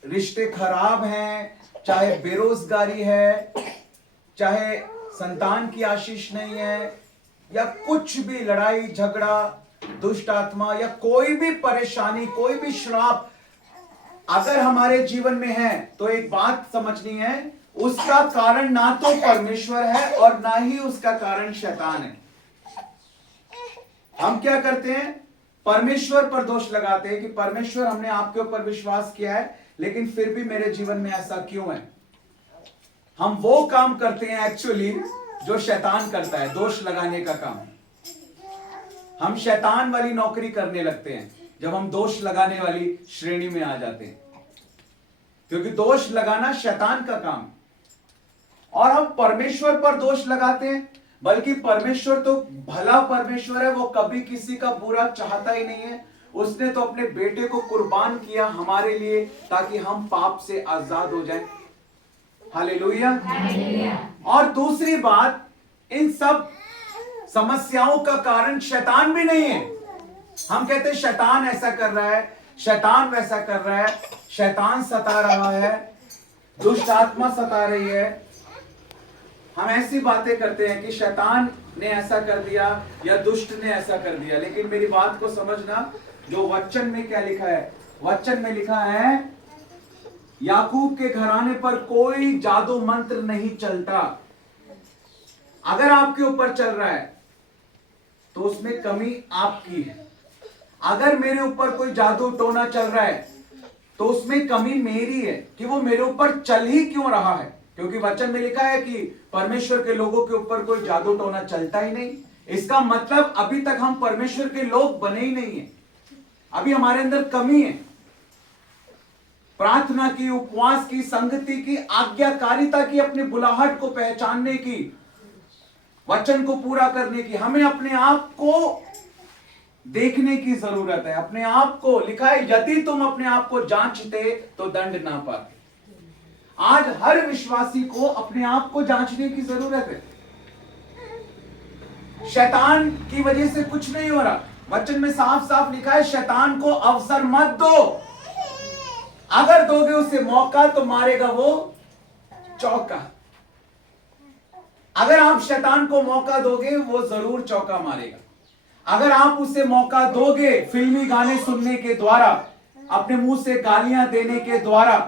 रिश्ते खराब हैं, चाहे बेरोजगारी है, चाहे संतान की आशीष नहीं है, या कुछ भी लड़ाई झगड़ा, दुष्ट आत्मा, या कोई भी परेशानी, कोई भी श्राप अगर हमारे जीवन में है, तो एक बात समझनी है, उसका कारण ना तो परमेश्वर है और ना ही उसका कारण शैतान है। हम क्या करते हैं? परमेश्वर पर दोष लगाते हैं कि परमेश्वर, हमने आपके ऊपर विश्वास किया है, लेकिन फिर भी मेरे जीवन में ऐसा क्यों है। हम वो काम करते हैं एक्चुअली जो शैतान करता है, दोष लगाने का काम। हम शैतान वाली नौकरी करने लगते हैं जब हम दोष लगाने वाली श्रेणी में आ जाते हैं, क्योंकि दोष लगाना शैतान का काम। और हम परमेश्वर पर दोष लगाते हैं, बल्कि परमेश्वर तो भला परमेश्वर है, वो कभी किसी का बुरा चाहता ही नहीं है। उसने तो अपने बेटे को कुर्बान किया हमारे लिए ताकि हम पाप से आजाद हो जाएं। हालेलुया। और दूसरी बात, इन सब समस्याओं का कारण शैतान भी नहीं है। हम कहते हैं शैतान ऐसा कर रहा है, शैतान वैसा कर रहा है, शैतान सता रहा है, दुष्ट आत्मा सता रही है। हम ऐसी बातें करते हैं कि शैतान ने ऐसा कर दिया या दुष्ट ने ऐसा कर दिया, लेकिन मेरी बात को समझना, जो वचन में क्या लिखा है। वचन में लिखा है याकूब के घराने पर कोई जादू मंत्र नहीं चलता। अगर आपके ऊपर चल रहा है तो उसमें कमी आपकी है। अगर मेरे ऊपर कोई जादू टोना चल रहा है तो उसमें कमी मेरी है कि वो मेरे ऊपर चल ही क्यों रहा है, क्योंकि वचन में लिखा है कि परमेश्वर के लोगों के ऊपर कोई जादू टोना चलता ही नहीं। इसका मतलब अभी तक हम परमेश्वर के लोग बने ही नहीं है, अभी हमारे अंदर कमी है। प्रार्थना की, उपवास की, संगति की, आज्ञाकारिता की, अपनी बुलाहट को पहचानने की, वचन को पूरा करने की, हमें अपने आप को देखने की जरूरत है। अपने आप को, लिखा है यदि तुम अपने आप को जांचते तो दंड ना पाते। आज हर विश्वासी को अपने आप को जांचने की जरूरत है। शैतान की वजह से कुछ नहीं हो रहा। वचन में साफ साफ लिखा है शैतान को अवसर मत दो। अगर दोगे उसे मौका तो मारेगा वो चौका। अगर आप शैतान को मौका दोगे वो जरूर चौका मारेगा। अगर आप उसे मौका दोगे फिल्मी गाने सुनने के द्वारा, अपने मुंह से गालियां देने के द्वारा,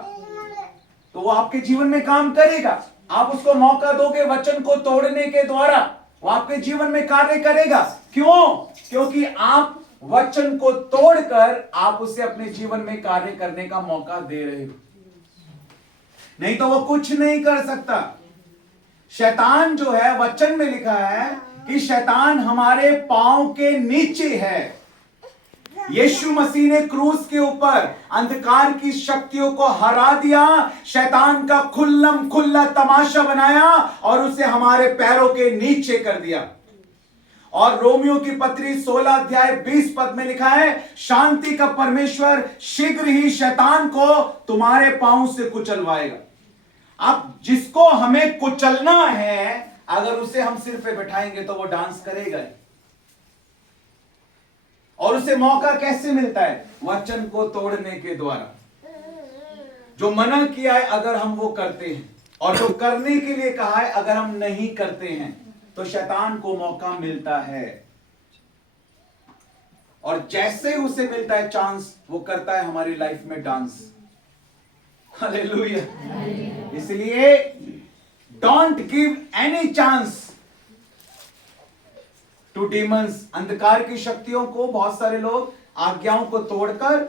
तो वो आपके जीवन में काम करेगा। आप उसको मौका दोगे वचन को तोड़ने के द्वारा, वो आपके जीवन में कार्य करेगा। क्यों? क्योंकि आप वचन को तोड़कर आप उसे अपने जीवन में कार्य करने का मौका दे रहे हो, नहीं तो वो कुछ नहीं कर सकता। शैतान जो है, वचन में लिखा है कि शैतान हमारे पांव के नीचे है। यीशु मसीह ने क्रूस के ऊपर अंधकार की शक्तियों को हरा दिया, शैतान का खुल्लम खुल्ला तमाशा बनाया और उसे हमारे पैरों के नीचे कर दिया। और रोमियो की पत्री 16 अध्याय 20 पद में लिखा है शांति का परमेश्वर शीघ्र ही शैतान को तुम्हारे पांव से कुचलवाएगा। अब जिसको हमें कुचलना है, अगर उसे हम सिर पे बैठाएंगे तो वो डांस करेगा। और उसे मौका कैसे मिलता है? वचन को तोड़ने के द्वारा। जो मना किया है अगर हम वो करते हैं, और जो करने के लिए कहा है अगर हम नहीं करते हैं, तो शैतान को मौका मिलता है। और जैसे उसे मिलता है चांस, वो करता है हमारी लाइफ में डांस। हालेलुया। इसलिए don't give any chance to demons. अंधकार की शक्तियों को बहुत सारे लोग आज्ञाओं को तोड़कर,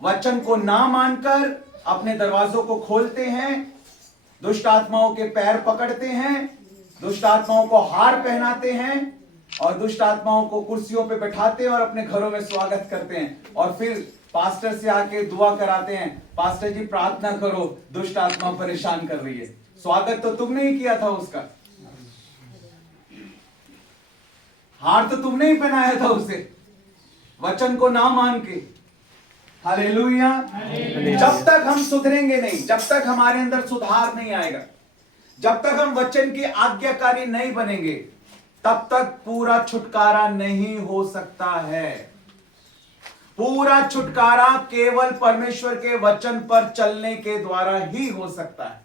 वचन को ना मानकर अपने दरवाजों को खोलते हैं, दुष्ट आत्माओं के पैर पकड़ते हैं, दुष्ट आत्माओं को हार पहनाते हैं और दुष्ट आत्माओं को कुर्सियों पे बैठाते हैं और अपने घरों में स्वागत करते हैं। और फिर पास्टर से आके दुआ कराते हैं, पास्टर जी प्रार्थना करो, दुष्ट आत्मा परेशान कर रही है। स्वागत तो तुमने ही किया था उसका, हार तो तुमने ही पहनाया था उसे, वचन को ना मान के। हालेलुया। जब तक हम सुधरेंगे नहीं, जब तक हमारे अंदर सुधार नहीं आएगा, जब तक हम वचन की आज्ञाकारी नहीं बनेंगे, तब तक पूरा छुटकारा नहीं हो सकता है। पूरा छुटकारा केवल परमेश्वर के वचन पर चलने के द्वारा ही हो सकता है।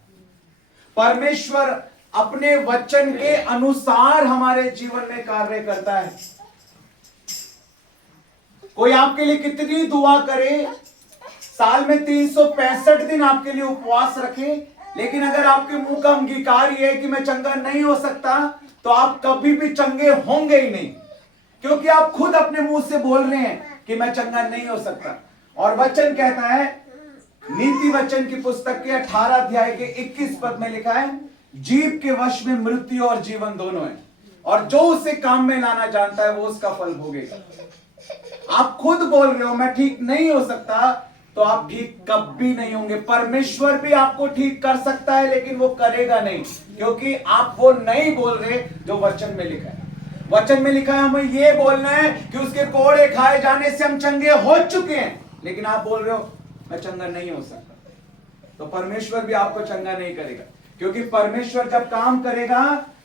परमेश्वर अपने वचन के अनुसार हमारे जीवन में कार्य करता है। कोई आपके लिए कितनी दुआ करे, साल में 365 दिन आपके लिए उपवास रखे, लेकिन अगर आपके मुंह का अंगीकार यह है कि मैं चंगा नहीं हो सकता, तो आप कभी भी चंगे होंगे ही नहीं, क्योंकि आप खुद अपने मुंह से बोल रहे हैं कि मैं चंगा नहीं हो सकता। और वचन कहता है, नीति वचन की पुस्तक के 18 अध्याय के 21 पद में लिखा है, जीव के वश में मृत्यु और जीवन दोनों है, और जो उसे काम में लाना जानता है वो उसका फल भोगेगा। आप खुद बोल रहे हो मैं ठीक नहीं हो सकता, तो आप ठीक कभी नहीं होंगे। परमेश्वर भी आपको ठीक कर सकता है, लेकिन वो करेगा नहीं, क्योंकि आप वो नहीं बोल रहे जो वचन में लिखा है। वचन में लिखा है हमें ये बोलना है कि उसके कोड़े खाए जाने से हम चंगे हो चुके हैं, लेकिन आप बोल रहे हो मैं चंगा नहीं हो सकता। तो परमेश्वर भी आपको चंगा नहीं करेगा, क्योंकि परमेश्वर जब काम करेगा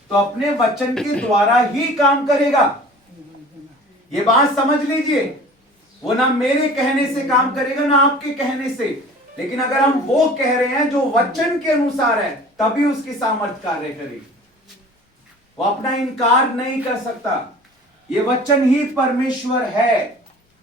तो अपने वचन के द्वारा ही काम करेगा। ये बात समझ लीजिए, वो ना मेरे कहने से काम करेगा ना आपके कहने से, लेकिन अगर हम वो कह रहे हैं जो वचन के अनुसार है, तभी उसकी सामर्थ कार्य करेगी। वो अपना इनकार नहीं कर सकता। ये वचन ही परमेश्वर है।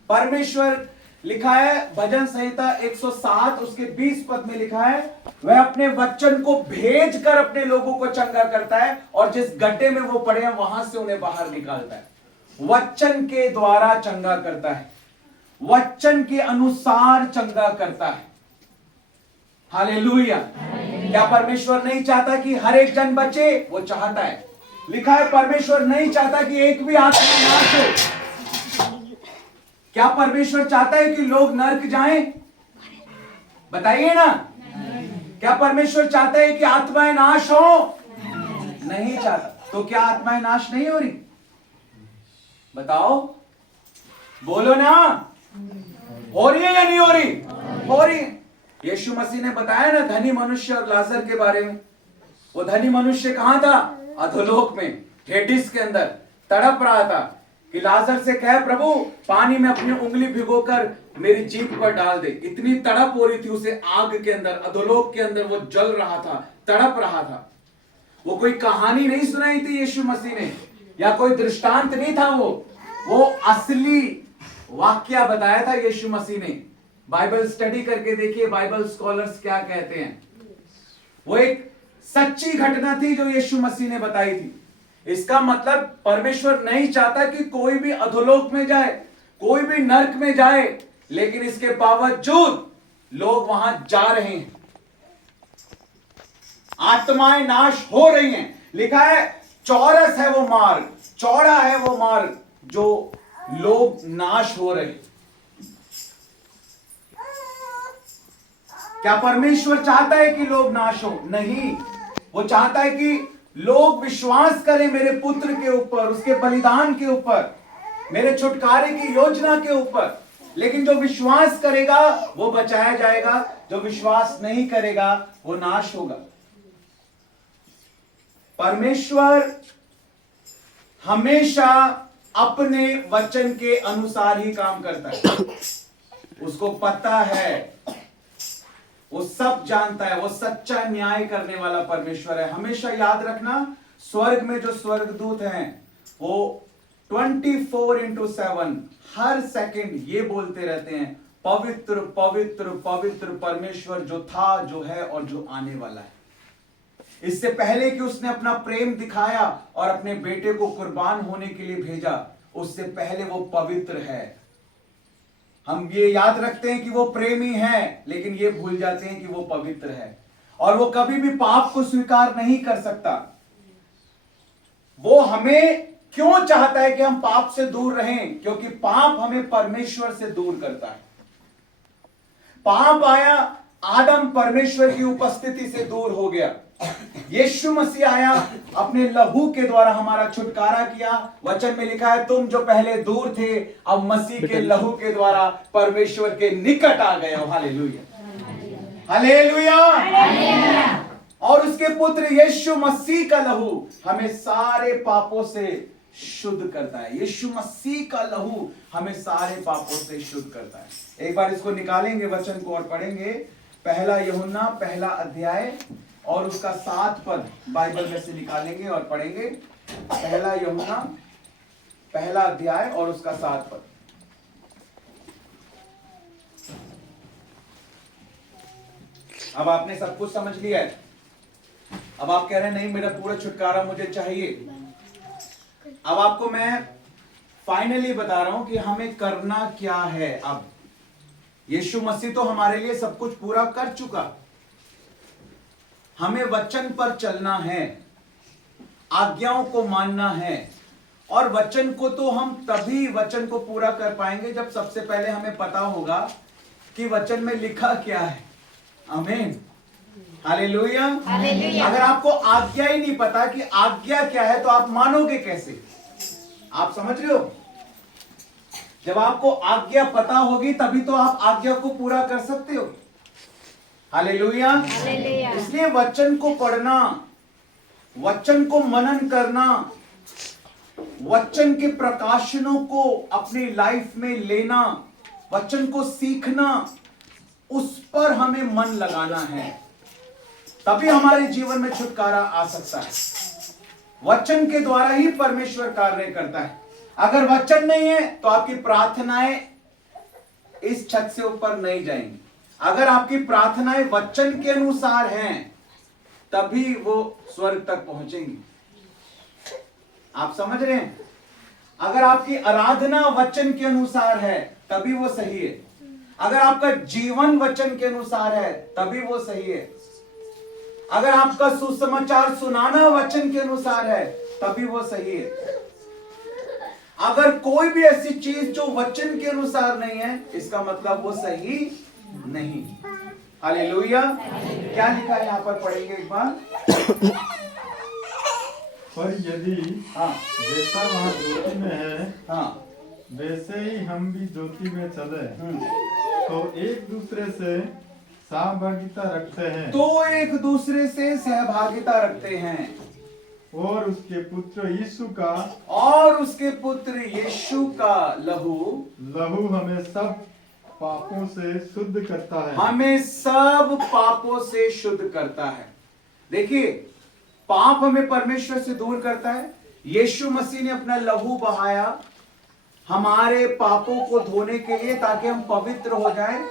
परमेश्वर लिखा है भजन संहिता 107 उसके 20 पद में लिखा है, वह अपने वचन को भेज कर अपने लोगों को चंगा करता है, और जिस गड्ढे में वो पड़े हैं वहां से उन्हें बाहर निकालता है। वचन के द्वारा चंगा करता है, वचन के अनुसार चंगा करता है। हालेलुया। क्या परमेश्वर नहीं चाहता कि हर एक जन बचे? वो चाहता है। लिखा है परमेश्वर नहीं चाहता कि एक भी आत्मा नाश हो। क्या परमेश्वर चाहता है कि लोग नरक जाएं? बताइए ना। क्या परमेश्वर चाहता है कि आत्माएं नाश हो? नहीं चाहता। तो क्या आत्माएं नाश नहीं हो रही? बताओ, बोलो ना, हो रही है या नहीं हो रही? हो रही है। यीशु मसीह ने बताया ना धनी मनुष्य और लाजर के बारे में। वो धनी मनुष्य कहां था? अधोलोक में, हेडिस के अंदर तड़प रहा था कि लाजर से कहे प्रभु पानी में अपनी उंगली भिगोकर मेरी जीभ पर डाल दे। इतनी तड़प हो रही थी उसे आग के अंदर, अधोलोक के अंदर वो जल रहा था, तड़प रहा था। वो कोई कहानी नहीं सुनाई थी यीशु मसीह ने, या कोई दृष्टांत नहीं था। वो असली वाक्या बताया था यीशु मसीह ने। बाइबल स्टडी करके देखिए बाइबल स्कॉलर्स क्या कहते हैं। वो एक सच्ची घटना थी जो यीशु मसीह ने बताई थी। इसका मतलब परमेश्वर नहीं चाहता कि कोई भी अधोलोक में जाए, कोई भी नरक में जाए, लेकिन इसके बावजूद लोग वहां जा रहे हैं, आत्माएं नाश हो रही हैं। लिखा है चौरस है वो मार्ग, चौड़ा है वो मार्ग जो लोग नाश हो रहे हैं। क्या परमेश्वर चाहता है कि लोग नाश हो? नहीं। वो चाहता है कि लोग विश्वास करें मेरे पुत्र के ऊपर, उसके बलिदान के ऊपर, मेरे छुटकारे की योजना के ऊपर। लेकिन जो विश्वास करेगा वो बचाया जाएगा, जो विश्वास नहीं करेगा वो नाश होगा। परमेश्वर हमेशा अपने वचन के अनुसार ही काम करता है। उसको पता है, वो सब जानता है, वो सच्चा न्याय करने वाला परमेश्वर है। हमेशा याद रखना, स्वर्ग में जो स्वर्गदूत हैं वो 24/7 हर सेकंड ये बोलते रहते हैं पवित्र पवित्र पवित्र परमेश्वर जो था, जो है और जो आने वाला है। इससे पहले कि उसने अपना प्रेम दिखाया और अपने बेटे को कुर्बान होने के लिए भेजा, उससे पहले वो पवित्र है। हम ये याद रखते हैं कि वो प्रेमी है, लेकिन ये भूल जाते हैं कि वो पवित्र है, और वो कभी भी पाप को स्वीकार नहीं कर सकता। वो हमें क्यों चाहता है कि हम पाप से दूर रहें? क्योंकि पाप हमें परमेश्वर से दूर करता है। पाप आया, आदम परमेश्वर की उपस्थिति से दूर हो गया। यीशु मसीह आया, अपने लहू के द्वारा हमारा छुटकारा किया। वचन में लिखा है तुम जो पहले दूर थे अब मसीह के लहू के द्वारा परमेश्वर के निकट आ गए हो। Hallelujah, hallelujah. और उसके पुत्र यीशु मसीह का लहू हमें सारे पापों से शुद्ध करता है। यीशु मसीह का लहू हमें सारे पापों से शुद्ध करता है। एक बार इसको निकालेंगे वचन को और पढ़ेंगे। पहला यूहन्ना पहला अध्याय और उसका 7 पद बाइबल में से निकालेंगे और पढ़ेंगे। पहला यूहन्ना पहला अध्याय और उसका 7 पद। अब आपने सब कुछ समझ लिया है। अब आप कह रहे हैं नहीं, मेरा पूरा छुटकारा मुझे चाहिए। अब आपको मैं फाइनली बता रहा हूं कि हमें करना क्या है। अब यीशु मसीह तो हमारे लिए सब कुछ पूरा कर चुका। हमें वचन पर चलना है, आज्ञाओं को मानना है। और वचन को तो हम तभी वचन को पूरा कर पाएंगे जब सबसे पहले हमें पता होगा कि वचन में लिखा क्या है। आमीन, हालेलुया। हालेलुया। अगर आपको आज्ञा ही नहीं पता कि आज्ञा क्या है तो आप मानोगे कैसे? आप समझ रहे हो? जब आपको आज्ञा पता होगी तभी तो आप आज्ञा को पूरा कर सकते हो। हालेलुया। हालेलुया। इसलिए वचन को पढ़ना, वचन को मनन करना, वचन के प्रकाशनों को अपनी लाइफ में लेना, वचन को सीखना, उस पर हमें मन लगाना है, तभी हमारे जीवन में छुटकारा आ सकता है। वचन के द्वारा ही परमेश्वर कार्य करता है। अगर वचन नहीं है तो आपकी प्रार्थनाएं इस छत से ऊपर नहीं जाएंगी। अगर आपकी प्रार्थनाएं वचन के अनुसार हैं तभी वो स्वर्ग तक पहुंचेंगी। आप समझ रहे हैं? अगर आपकी आराधना वचन के अनुसार है तभी वो सही है। अगर आपका जीवन वचन के अनुसार है तभी वो सही है। अगर आपका सुसमाचार सुनाना वचन के अनुसार है तभी वो सही है। अगर कोई भी ऐसी चीज जो वचन के अनुसार नहीं है, इसका मतलब वो सही नहीं। हालेलुया। क्या लिखा है यहां पर, पढ़ेंगे एक बार। पर यदि हाँ जैसा वहाँ ज्योति में है हाँ वैसे ही हम भी ज्योति में चले हम्म। तो एक दूसरे से सहभागिता रखते हैं तो एक दूसरे से सहभागिता रखते हैं और उसके पुत्र यीशु का और उसके पुत्र यीशु का लहू हमें सब पापों से शुद्ध करता है। हमें सब पापों से शुद्ध करता है। देखिए, पाप हमें परमेश्वर से दूर करता है। यीशु मसीह ने अपना लहू बहाया हमारे पापों को धोने के लिए, ताकि हम पवित्र हो जाएं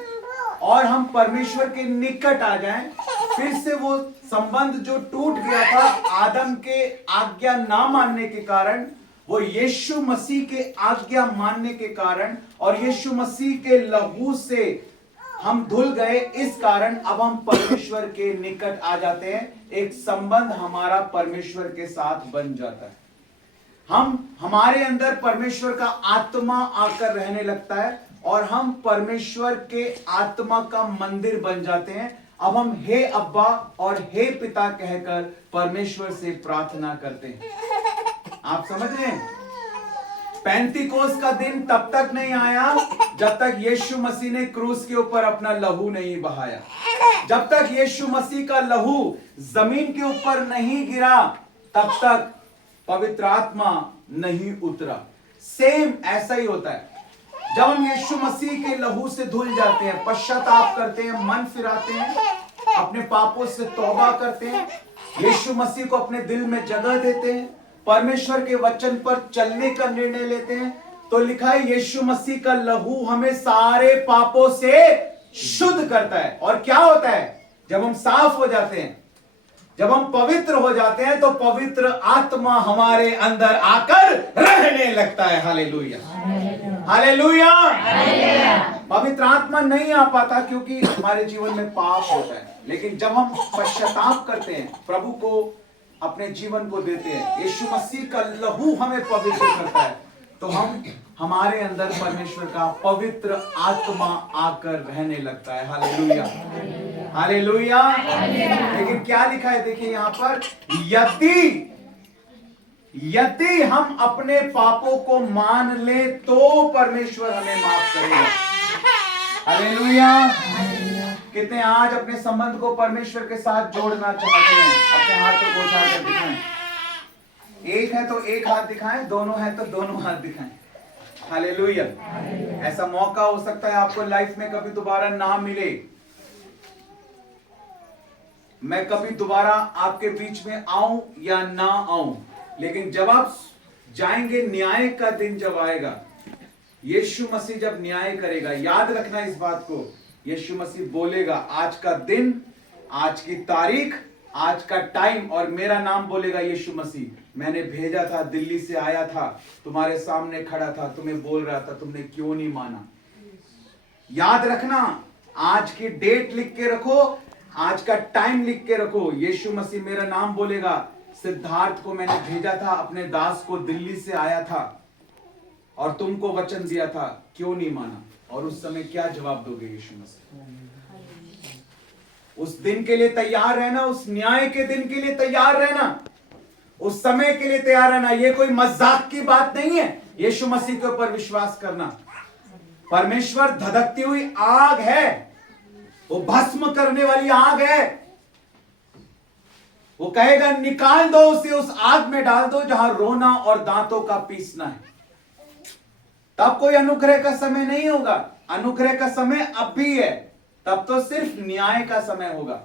और हम परमेश्वर के निकट आ जाएं। फिर से वो संबंध जो टूट गया था आदम के आज्ञा ना मानने के कारण, वो यीशु मसीह के आज्ञा मानने के कारण और यीशु मसीह के लहू से हम धुल गए। इस कारण अब हम परमेश्वर के निकट आ जाते हैं। एक संबंध हमारा परमेश्वर के साथ बन जाता है। हमारे अंदर परमेश्वर का आत्मा आकर रहने लगता है और हम परमेश्वर के आत्मा का मंदिर बन जाते हैं। अब हम हे अब्बा और हे पिता कहकर परमेश्वर से प्रार्थना करते हैं। आप समझ रहे हैं? पेंतिकोस का दिन तब तक नहीं आया जब तक यीशु मसीह ने क्रूस के ऊपर अपना लहू नहीं बहाया। जब तक यीशु मसीह का लहू जमीन के ऊपर नहीं गिरा तब तक पवित्र आत्मा नहीं उतरा। सेम ऐसा ही होता है। जब हम यीशु मसीह के लहू से धुल जाते हैं, पश्चाताप करते हैं, मन फिराते हैं, अपने पापों से तौबा करते हैं, यीशु मसीह को अपने दिल में जगह देते हैं, परमेश्वर के वचन पर चलने का निर्णय लेते हैं, तो लिखा है यीशु मसीह का लहू हमें सारे पापों से शुद्ध करता है। और क्या होता है जब हम साफ हो जाते हैं, जब हम पवित्र हो जाते हैं, तो पवित्र आत्मा हमारे अंदर आकर रहने लगता है। Hallelujah, hallelujah. पवित्र आत्मा नहीं आ पाता क्योंकि हमारे जीवन में पाप होता है। लेकिन जब हम पश्चाताप करते हैं, प्रभु को अपने जीवन को देते हैं, यीशु मसीह का लहू हमें पवित्र करता है, तो हमारे अंदर परमेश्वर का पवित्र आत्मा आकर रहने लगता है। Hallelujah, hallelujah. लेकिन क्या लिखा है देखिए यहां पर, यदि हम अपने पापों को मान ले तो परमेश्वर हमें माफ करेगा। हालेलुया। कितने आज अपने संबंध को परमेश्वर के साथ जोड़ना चाहते हैं? अपने हाथों को उछाल कर दिखाएं। एक है तो एक हाथ दिखाएं, दोनों है तो दोनों हाथ दिखाएं। हालेलुया। ऐसा मौका हो सकता है आपको लाइफ में कभी दोबारा ना मिले, मैं कभी दोबारा आपके बीच में आऊं या ना आऊं, लेकिन जब आप जाएंगे, न्याय का दिन जब आएगा, यीशु मसीह जब न्याय करेगा, याद रखना इस बात को, यीशु मसीह बोलेगा आज का दिन, आज की तारीख, आज का टाइम, और मेरा नाम बोलेगा यीशु मसीह, मैंने भेजा था, दिल्ली से आया था, तुम्हारे सामने खड़ा था, तुम्हें बोल रहा था, तुमने क्यों नहीं माना। याद रखना, आज की डेट लिख के रखो, आज का टाइम लिख के रखो। यीशु मसीह मेरा नाम बोलेगा, सिद्धार्थ को मैंने भेजा था, अपने दास को, दिल्ली से आया था और तुमको वचन दिया था, क्यों नहीं माना। और उस समय क्या जवाब दोगे यीशु मसीह? उस दिन के लिए तैयार रहना, उस न्याय के दिन के लिए तैयार रहना, उस समय के लिए तैयार रहना। ये कोई मजाक की बात नहीं है यीशु मसीह के ऊपर विश्वास करना। परमेश्वर धधकती हुई आग है, वो भस्म करने वाली आग है। वो कहेगा निकाल दो उसे, उस आग में डाल दो जहां रोना और दांतों का पीसना है। तब कोई अनुग्रह का समय नहीं होगा, अनुग्रह का समय अब भी है, तब तो सिर्फ न्याय का समय होगा।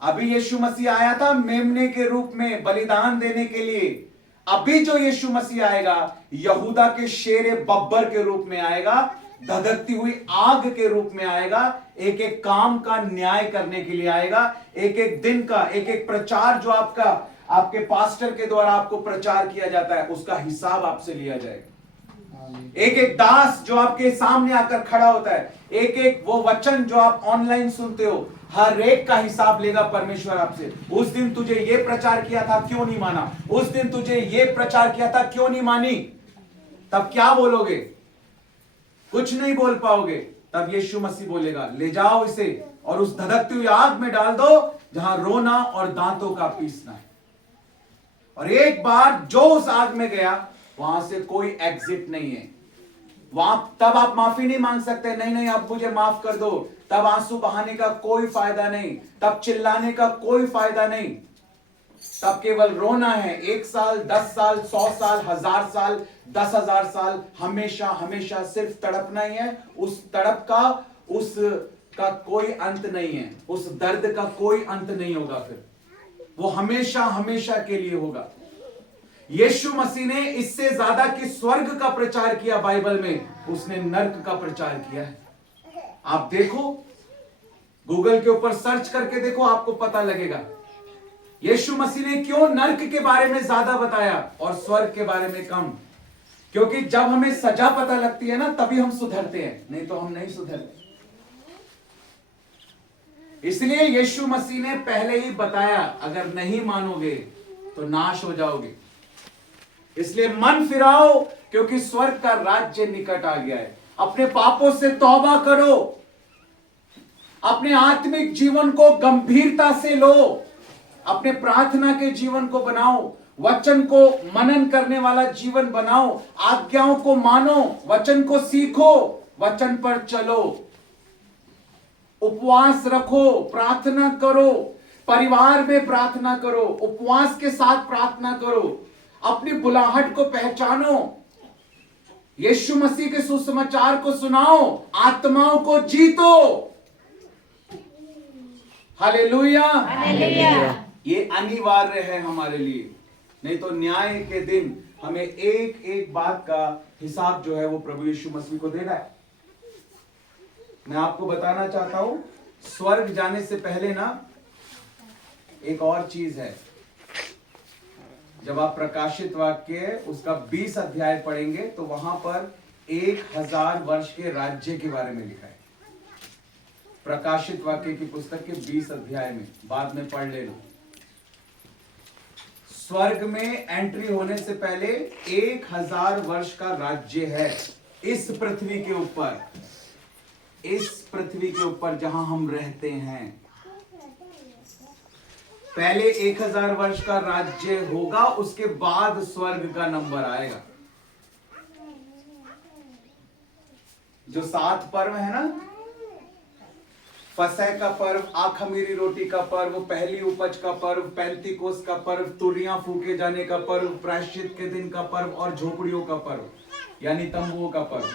अभी यीशु मसीह आया था मेमने के रूप में बलिदान देने के लिए। अभी जो यीशु मसीह आएगा यहूदा के शेर बब्बर के रूप में आएगा, धधकती हुई आग के रूप में आएगा, एक एक काम का न्याय करने के लिए आएगा। एक एक दिन का एक एक प्रचार जो आपके पास्टर के द्वारा आपको प्रचार किया जाता है उसका हिसाब आपसे लिया जाएगा। एक एक दास जो आपके सामने आकर खड़ा होता है, एक एक वो वचन जो आप ऑनलाइन सुनते हो, हर एक का हिसाब लेगा परमेश्वर आपसे। उस दिन तुझे ये प्रचार किया था, क्यों नहीं माना? उस दिन तुझे ये प्रचार किया था, क्यों नहीं मानी? तब क्या बोलोगे? कुछ नहीं बोल पाओगे। तब यीशु मसीह बोलेगा ले जाओ इसे और उस धधकती हुई आग में डाल दो जहां रोना और दांतों का पीसना है। और एक बार जो उस आग में गया वहां से कोई एग्जिट नहीं है। वहां तब आप माफी नहीं मांग सकते, नहीं नहीं आप मुझे माफ कर दो। तब आंसू बहाने का कोई फायदा नहीं, तब चिल्लाने का कोई फायदा नहीं। तब केवल रोना है। 1 साल, 10 साल, 100 साल, 1000 साल, 10,000 साल, हमेशा हमेशा सिर्फ तड़पना ही है। उस तड़प का उसका कोई अंत नहीं है, उस दर्द का कोई अंत नहीं होगा। फिर वो हमेशा हमेशा के लिए होगा। यीशु मसीह ने इससे ज्यादा कि स्वर्ग का प्रचार किया बाइबल में, उसने नर्क का प्रचार किया है। आप देखो, गूगल के ऊपर सर्च करके देखो, आपको पता लगेगा यीशु मसीह ने क्यों नर्क के बारे में ज्यादा बताया और स्वर्ग के बारे में कम। क्योंकि जब हमें सजा पता लगती है ना तभी हम सुधरते हैं, नहीं तो हम नहीं सुधरते। इसलिए यीशु मसीह ने पहले ही बताया अगर नहीं मानोगे तो नाश हो जाओगे। इसलिए मन फिराओ क्योंकि स्वर्ग का राज्य निकट आ गया है। अपने पापों से तौबा करो, अपने आत्मिक जीवन को गंभीरता से लो, अपने प्रार्थना के जीवन को बनाओ, वचन को मनन करने वाला जीवन बनाओ, आज्ञाओं को मानो, वचन को सीखो, वचन पर चलो, उपवास रखो, प्रार्थना करो, परिवार में प्रार्थना करो, उपवास के साथ प्रार्थना करो, अपनी बुलाहट को पहचानो, यीशु मसीह के सुसमाचार को सुनाओ, आत्माओं को जीतो। Hallelujah, hallelujah. ये अनिवार्य है हमारे लिए, नहीं तो न्याय के दिन हमें एक एक बात का हिसाब जो है वो प्रभु यीशु मसीह को देना है। मैं आपको बताना चाहता हूं, स्वर्ग जाने से पहले ना एक और चीज है। जब आप प्रकाशित वाक्य उसका 20 अध्याय पढ़ेंगे तो वहां पर 1000 वर्ष के राज्य के बारे में लिखा है। प्रकाशित वाक्य की पुस्तक के 20 अध्याय में, बाद में पढ़ लेना। स्वर्ग में एंट्री होने से पहले 1000 वर्ष का राज्य है इस पृथ्वी के ऊपर, इस पृथ्वी के ऊपर जहां हम रहते हैं। पहले 1000 वर्ष का राज्य होगा, उसके बाद स्वर्ग का नंबर आएगा। जो 7 पर्व है ना, फसह का पर्व, आखमीरी रोटी का पर्व, पहली उपज का पर्व, पैंतीकोस का पर्व, तुरियां फूके जाने का पर्व, प्रायश्चित के दिन का पर्व और झोपड़ियों का पर्व यानी तंबुओं का पर्व,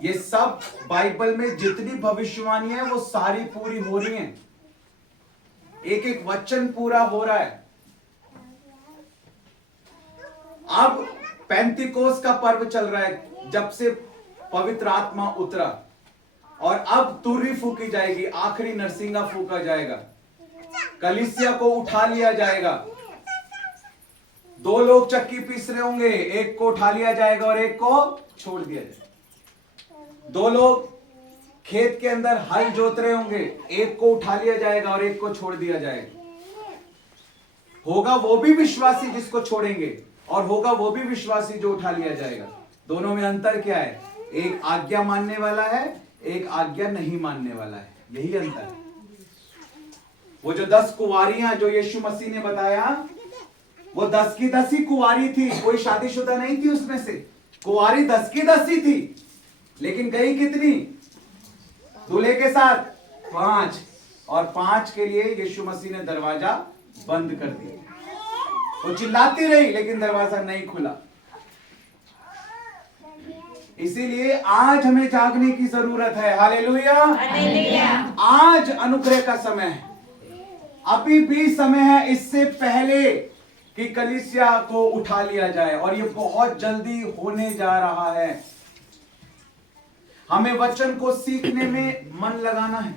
ये सब बाइबल में जितनी भविष्यवाणी है वो सारी पूरी हो रही हैं। एक एक वचन पूरा हो रहा है। अब पैंतीकोस का पर्व चल रहा है जब से पवित्र आत्मा उतरा, और अब तुर्री फूकी जाएगी, आखिरी नरसिंगा फूका जाएगा, कलीसिया को उठा लिया जाएगा। 2 लोग चक्की पीस रहे होंगे, एक को उठा लिया जाएगा और एक को छोड़ दिया जाएगा। 2 लोग खेत के अंदर हल जोत रहे होंगे, एक को उठा लिया जाएगा और एक को छोड़ दिया जाएगा। होगा वो भी विश्वासी जिसको छोड़ेंगे और होगा वो भी विश्वासी जो उठा लिया जाएगा। दोनों में अंतर क्या है? एक आज्ञा मानने वाला है, एक आज्ञा नहीं मानने वाला है, यही अंतर है। वो जो 10 कुंवारियां जो यीशु मसीह ने बताया, वो 10 की 10 ही कुंवारी थी, कोई शादीशुदा नहीं थी उसमें से। कुंवारी 10 की 10 ही थी, लेकिन गई कितनी? दूल्हे के साथ 5, और 5 के लिए यीशु मसीह ने दरवाजा बंद कर दिया। वो चिल्लाती रही लेकिन दरवाजा नहीं खुला। इसीलिए आज हमें जागने की जरूरत है। हालेलुया। आज अनुग्रह का समय है, अभी भी समय है, इससे पहले कि कलीसिया को उठा लिया जाए, और ये बहुत जल्दी होने जा रहा है। हमें वचन को सीखने में मन लगाना है,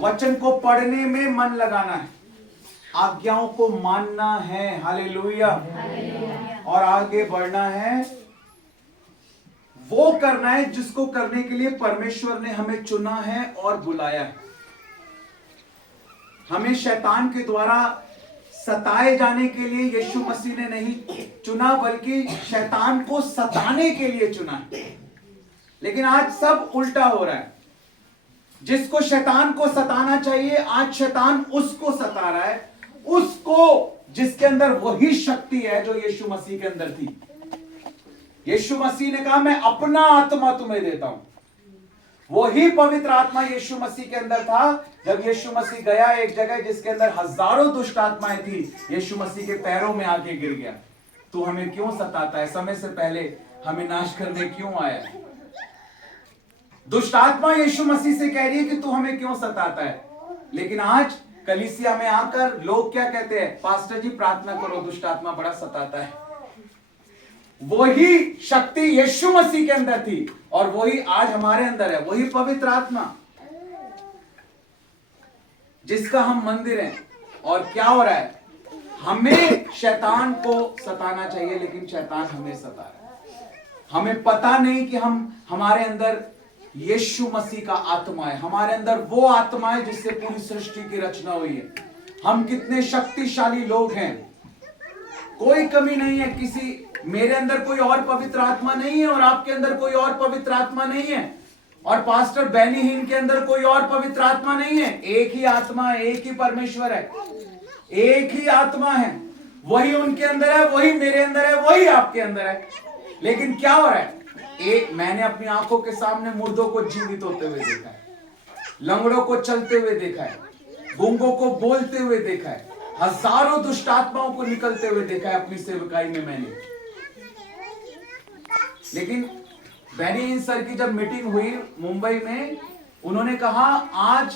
वचन को पढ़ने में मन लगाना है, आज्ञाओं को मानना है। हालेलुया। और आगे बढ़ना है, वो करना है जिसको करने के लिए परमेश्वर ने हमें चुना है और बुलाया है। हमें शैतान के द्वारा सताए जाने के लिए यीशु मसीह ने नहीं चुना, बल्कि शैतान को सताने के लिए चुना है। लेकिन आज सब उल्टा हो रहा है। जिसको शैतान को सताना चाहिए, आज शैतान उसको सता रहा है, उसको जिसके अंदर वही शक्ति है जो यीशु मसीह के अंदर थी। यीशु मसीह ने कहा, मैं अपना आत्मा तुम्हें देता हूं। वही पवित्र आत्मा यीशु मसीह के अंदर था। जब यीशु मसीह गया एक जगह जिसके अंदर हजारों दुष्ट आत्माएं थी, यीशु मसीह के पैरों में आके गिर गया। तू हमें क्यों सताता है? समय से पहले हमें नाश करने क्यों आया? दुष्ट आत्मा यीशु मसीह से कह रही है कि तू हमें क्यों सताता है। लेकिन आज कलीसिया में आकर लोग क्या कहते हैं? पास्टर जी प्रार्थना करो, दुष्ट आत्मा बड़ा सताता है। वही शक्ति यीशु मसीह के अंदर थी और वही आज हमारे अंदर है, वही पवित्र आत्मा जिसका हम मंदिर हैं। और क्या हो रहा है? हमें शैतान को सताना चाहिए, लेकिन शैतान हमें सता रहा है। हमें पता नहीं कि हमारे अंदर यीशु मसीह का आत्मा है, हमारे अंदर वो आत्मा है जिससे पूरी सृष्टि की रचना हुई है। हम कितने शक्तिशाली लोग हैं, कोई कमी नहीं है किसी। मेरे अंदर कोई और पवित्र आत्मा नहीं है और आपके अंदर कोई और पवित्र आत्मा नहीं है, और पास्टर बेनी हिन के अंदर कोई और पवित्र आत्मा नहीं है। एक ही आत्मा है, एक ही परमेश्वर है, एक ही आत्मा है। वही उनके अंदर है, वही मेरे अंदर है, वही आपके अंदर है। लेकिन क्या हो रहा है? मैंने अपनी आंखों के सामने मुर्दों को जीवित होते हुए देखा है, लंगड़ों को चलते हुए देखा है, गूंगों को बोलते हुए देखा है, हजारों दुष्ट आत्माओं को निकलते हुए देखा है अपनी सेवकाई में मैंने। लेकिन बेनी हिन सर की जब मीटिंग हुई मुंबई में, उन्होंने कहा आज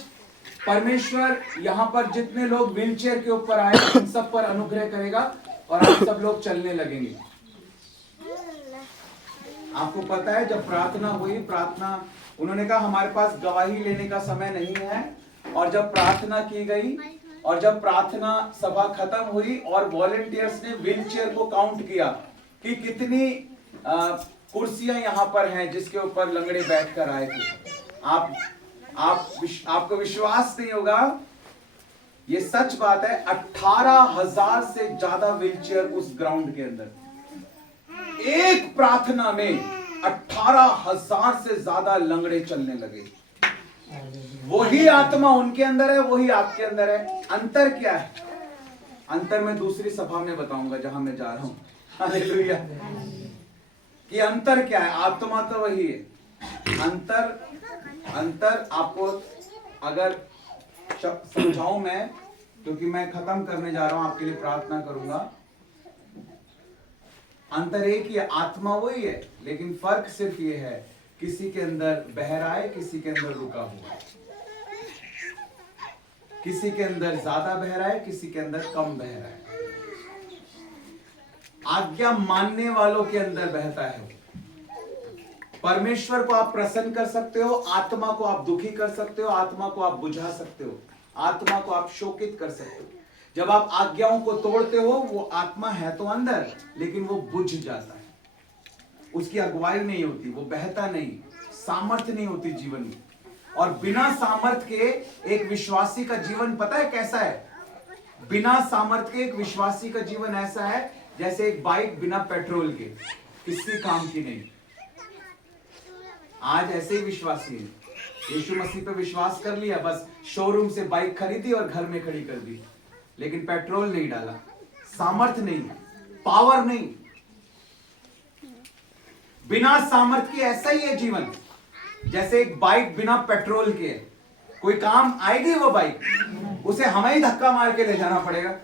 परमेश्वर यहां पर जितने लोग व्हीलचेयर के ऊपर आए उन सब पर अनुग्रह करेगा और आप सब लोग चलने लगेंगे। आपको पता है जब प्रार्थना हुई, उन्होंने कहा हमारे पास गवाही लेने का समय नहीं है। और जब प्रार्थना की गई और जब प्रार्थना सभा खत्म हुई और वॉलंटियर्स ने व्हीलचेयर को काउंट किया कि कितनी कुर्सियां यहां पर हैं जिसके ऊपर लंगड़े बैठकर आए थे। आपको विश्वास नहीं होगा, ये सच बात है, 18,000 से ज्यादा व्हीलचेयर उस ग्राउंड के अंदर। एक प्रार्थना में 18,000 से ज्यादा लंगड़े चलने लगे। वही आत्मा उनके अंदर है, वही आपके अंदर है। अंतर क्या है? अंतर मैं दूसरी सभा में बताऊंगा जहां मैं जा रहा हूं। हालेलुया। कि अंतर क्या है? आत्मा तो वही है। अंतर आपको अगर समझाऊं मैं, क्योंकि मैं खत्म करने जा रहा हूं, आपके लिए प्रार्थना करूंगा। अंतर एक ही है, आत्मा वही है, लेकिन फर्क सिर्फ ये है, किसी के अंदर बह रहा है, किसी के अंदर रुका हुआ है। किसी के अंदर ज्यादा बह रहा है, किसी के अंदर कम बह रहा है। आज्ञा मानने वालों के अंदर बहता है। परमेश्वर को आप प्रसन्न कर सकते हो, आत्मा को आप दुखी कर सकते हो, आत्मा को आप बुझा सकते हो, आत्मा को आप शोकित कर सकते हो। जब आप आज्ञाओं को तोड़ते हो, वो आत्मा है तो अंदर, लेकिन वो बुझ जाता है, उसकी अगुवाई नहीं होती, वो बहता नहीं, सामर्थ्य नहीं होती जीवन में। और बिना सामर्थ्य के एक विश्वासी का जीवन पता है कैसा है? बिना सामर्थ्य के एक विश्वासी का जीवन ऐसा है जैसे एक बाइक बिना पेट्रोल के। किसी काम की नहीं। आज ऐसे ही विश्वासी है, यीशु मसीह पे विश्वास कर लिया, बस शोरूम से बाइक खरीदी और घर में खड़ी कर दी, लेकिन पेट्रोल नहीं डाला, सामर्थ्य नहीं, पावर नहीं। बिना सामर्थ्य के ऐसा ही है जीवन, जैसे एक बाइक बिना पेट्रोल के है। कोई काम आएगी वो बाइक, उसे हमें ही धक्का मार के ले जाना पड़ेगा।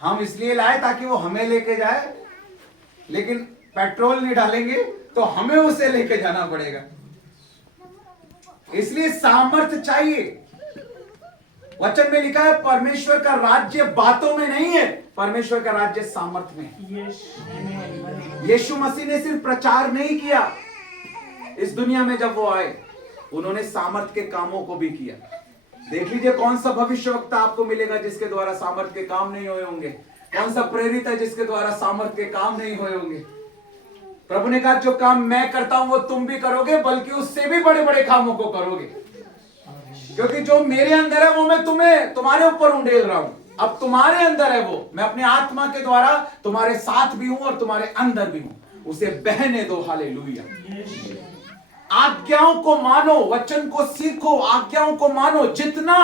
हम इसलिए लाए ताकि वो हमें लेके जाए, लेकिन पेट्रोल नहीं डालेंगे तो हमें उसे लेके जाना पड़ेगा। इसलिए सामर्थ्य चाहिए। वचन में लिखा है परमेश्वर का राज्य बातों में नहीं है, परमेश्वर का राज्य सामर्थ्य में है। यीशु मसीह ने सिर्फ प्रचार नहीं किया इस दुनिया में, जब वो आए उन्होंने सामर्थ्य के कामों को भी किया। देख लीजिए कौन सा भविष्यवक्ता आपको मिलेगा जिसके द्वारा सामर्थ्य के काम नहीं हुए होंगे, कौन सा प्रेरित है जिसके द्वारा सामर्थ्य के काम नहीं हुए होंगे। प्रभु ने कहा जो काम मैं करता हूं वो तुम भी करोगे, बल्कि उससे भी बड़े बड़े कामों को करोगे, क्योंकि जो मेरे अंदर है वो मैं तुम्हारे ऊपर उंडेल रहा हूं। अब तुम्हारे अंदर है वो, मैं अपने आत्मा के द्वारा तुम्हारे साथ भी हूं और तुम्हारे अंदर भी हूं। उसे बहने दो। हालेलुया। आज्ञाओं को मानो, वचन को सीखो, आज्ञाओं को मानो। जितना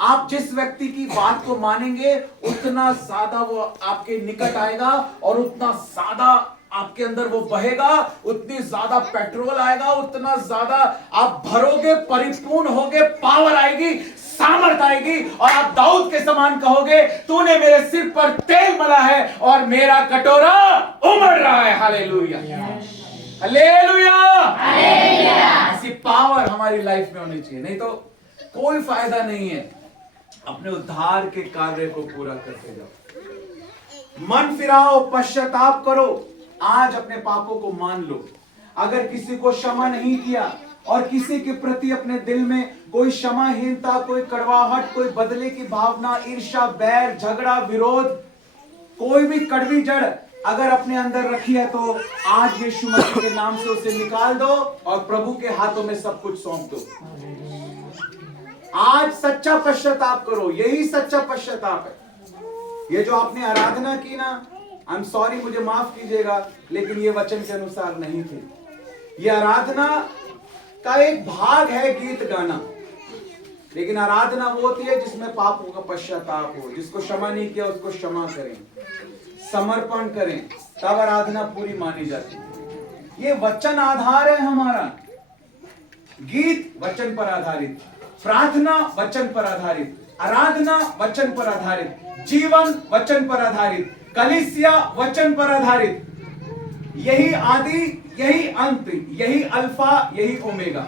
आप जिस व्यक्ति की बात को मानेंगे उतना ज्यादा वो आपके निकट आएगा और उतना ज्यादा आपके अंदर वो बहेगा, उतनी ज्यादा पेट्रोल आएगा, उतना ज्यादा आप भरोगे, परिपूर्ण होगे, पावर आएगी, सामर्थ आएगी और आप दाऊद के समान कहोगे तूने मेरे सिर पर तेल मला है और मेरा कटोरा उमड़ रहा है। Hallelujah, hallelujah. ऐसी पावर हमारी लाइफ में होनी चाहिए, नहीं तो कोई फायदा नहीं है। अपने उद्धार के कार्य को पूरा करते जाओ। मन फिराओ, पश्चाताप करो, आज अपने पापों को मान लो। अगर किसी को क्षमा नहीं किया और किसी के प्रति अपने दिल में कोई क्षमाहीनता, कोई कड़वाहट, कोई बदले की भावना, ईर्ष्या, बैर, झगड़ा, विरोध, कोई भी कड़वी जड़ अगर अपने अंदर रखी है तो आज यीशु मसीह के नाम से उसे निकाल दो और प्रभु के हाथों में सब कुछ सौंप दो। आज सच्चा पश्चाताप करो, यही सच्चा पश्चाताप है। ये जो आपने आराधना की ना, आई एम सॉरी, मुझे माफ कीजिएगा, लेकिन ये वचन के अनुसार नहीं थे। ये आराधना का एक भाग है गीत गाना, लेकिन आराधना वो होती है जिसमें पापों का पश्चाताप हो, जिसको क्षमा नहीं किया उसको क्षमा करें, समर्पण करें, तब आराधना पूरी मानी जाती है। ये वचन आधार है हमारा। गीत वचन पर आधारित, प्रार्थना वचन पर आधारित, आराधना वचन पर आधारित, जीवन वचन पर आधारित, कलीसिया वचन पर आधारित। यही आदि, यही अंत, यही अल्फा, यही ओमेगा।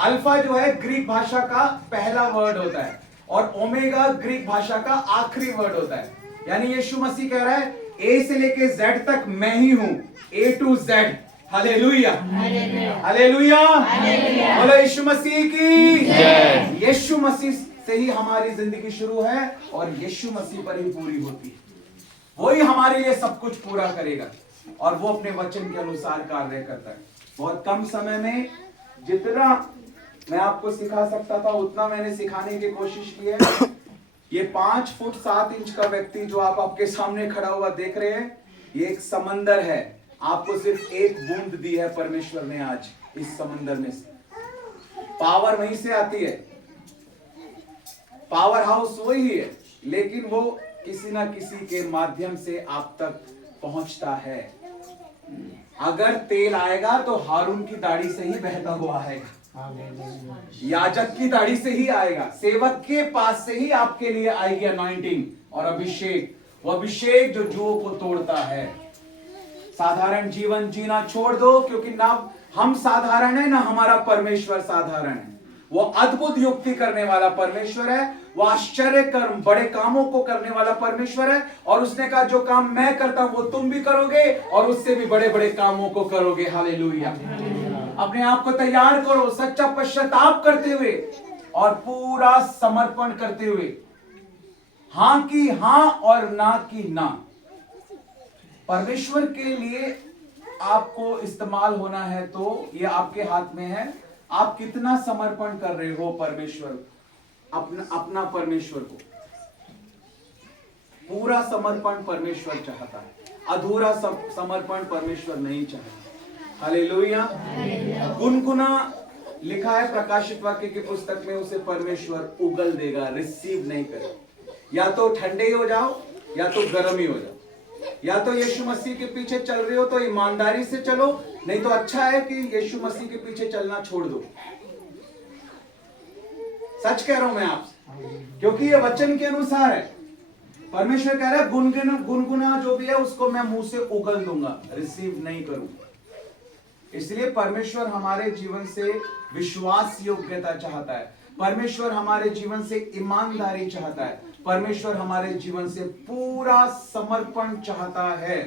अल्फा जो है ग्रीक भाषा का पहला वर्ड होता है और ओमेगा ग्रीक भाषा का आखिरी वर्ड होता है। यानी यीशु मसीह कह रहा है ए से लेके जेड तक मैं ही हूं, ए टू जेड। हालेलुया, हालेलुया, बोलो यीशु मसीह की जय। यीशु मसीह से ही हमारी जिंदगी शुरू है और यीशु मसीह पर ही पूरी होती है। वही हमारे लिए सब कुछ पूरा करेगा और वो अपने वचन के अनुसार कार्य करता है। बहुत कम समय में जितना मैं आपको सिखा सकता था उतना मैंने सिखाने की कोशिश की है। ये 5 फुट 7 इंच का व्यक्ति जो आप आपके सामने खड़ा हुआ देख रहे हैं, ये एक समंदर है। आपको सिर्फ एक बूंद दी है परमेश्वर ने आज इस समंदर में से। पावर वहीं से आती है, पावर हाउस वही है, लेकिन वो किसी ना किसी के माध्यम से आप तक पहुंचता है। अगर तेल आएगा तो हारून की दाढ़ी से ही बहता हुआ आएगा, याजक की दाढ़ी से ही आएगा, सेवक के पास से ही आपके लिए आएगी अनॉइंटिंग और अभिषेक। वो अभिषेक जो जुओं को तोड़ता है। साधारण जीवन जीना छोड़ दो, क्योंकि ना हम साधारण है ना हमारा परमेश्वर साधारण है। वो अद्भुत युक्ति करने वाला परमेश्वर है, वो आश्चर्य कर्म, बड़े कामों को करने वाला परमेश्वर है। और उसने कहा जो काम मैं करता हूं वो तुम भी करोगे और उससे भी बड़े बड़े कामों को करोगे। हालेलुया। अपने आप को तैयार करो, सच्चा पश्चाताप करते हुए और पूरा समर्पण करते हुए। हां की हां और ना की ना। परमेश्वर के लिए आपको इस्तेमाल होना है तो ये आपके हाथ में है। आप कितना समर्पण कर रहे हो परमेश्वर, अपना परमेश्वर को। पूरा समर्पण परमेश्वर चाहता है, अधूरा समर्पण परमेश्वर नहीं चाहता। हालेलुया। गुनगुना लिखा है प्रकाशित वाक्य की पुस्तक में, उसे परमेश्वर उगल देगा, रिसीव नहीं करेगा। या तो ठंडे ही हो जाओ या तो गर्म ही हो जाओ। या तो यीशु मसीह के पीछे चल रहे हो तो ईमानदारी से चलो, नहीं तो अच्छा है कि यीशु मसीह के पीछे चलना छोड़ दो। सच कह रहा हूं मैं आपसे, क्योंकि ये वचन के अनुसार है। परमेश्वर कह रहा है गुनगुना जो भी है उसको मैं मुंह से उगल दूंगा, रिसीव नहीं करूंगा। इसलिए परमेश्वर हमारे जीवन से विश्वास योग्यता चाहता है, परमेश्वर हमारे जीवन से ईमानदारी चाहता है, परमेश्वर हमारे जीवन से पूरा समर्पण चाहता है।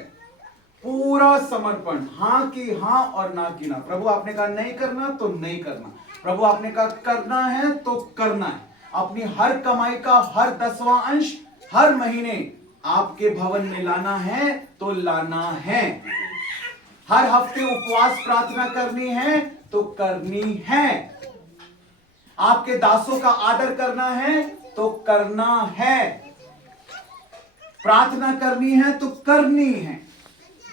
पूरा समर्पण, हाँ की हाँ और ना की ना। प्रभु आपने कहा नहीं करना तो नहीं करना, प्रभु आपने कहा करना है तो करना है। अपनी हर कमाई का हर 10वां अंश हर महीने आपके भवन में लाना है तो लाना है। हर हफ्ते उपवास प्रार्थना करनी है तो करनी है। आपके दासों का आदर करना है तो करना है। प्रार्थना करनी है तो करनी है।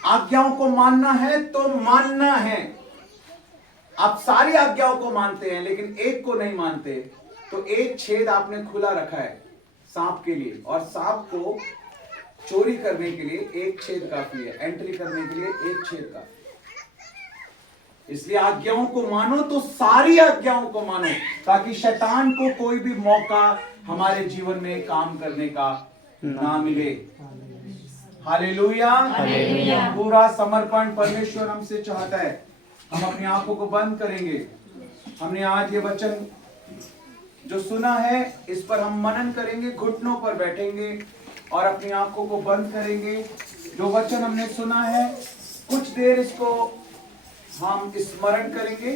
आज्ञाओं को मानना है तो मानना है। आप सारी आज्ञाओं को मानते हैं लेकिन एक को नहीं मानते, तो एक छेद आपने खुला रखा है सांप के लिए, और सांप को चोरी करने के लिए एक छेद काफी है, एंट्री करने के लिए एक छेद काफी। इसलिए आज्ञाओं को मानो तो सारी आज्ञाओं को मानो, ताकि शैतान को कोई भी मौका हमारे जीवन में काम करने का ना मिले। हालेलुया। पूरा समर्पण परमेश्वर हमसे चाहता है। हम अपनी आंखों को बंद करेंगे। हमने आज ये वचन जो सुना है इस पर हम मनन करेंगे, घुटनों पर बैठेंगे और अपनी आंखों को बंद करेंगे। जो वचन हमने सुना है कुछ देर इसको हम स्मरण करेंगे,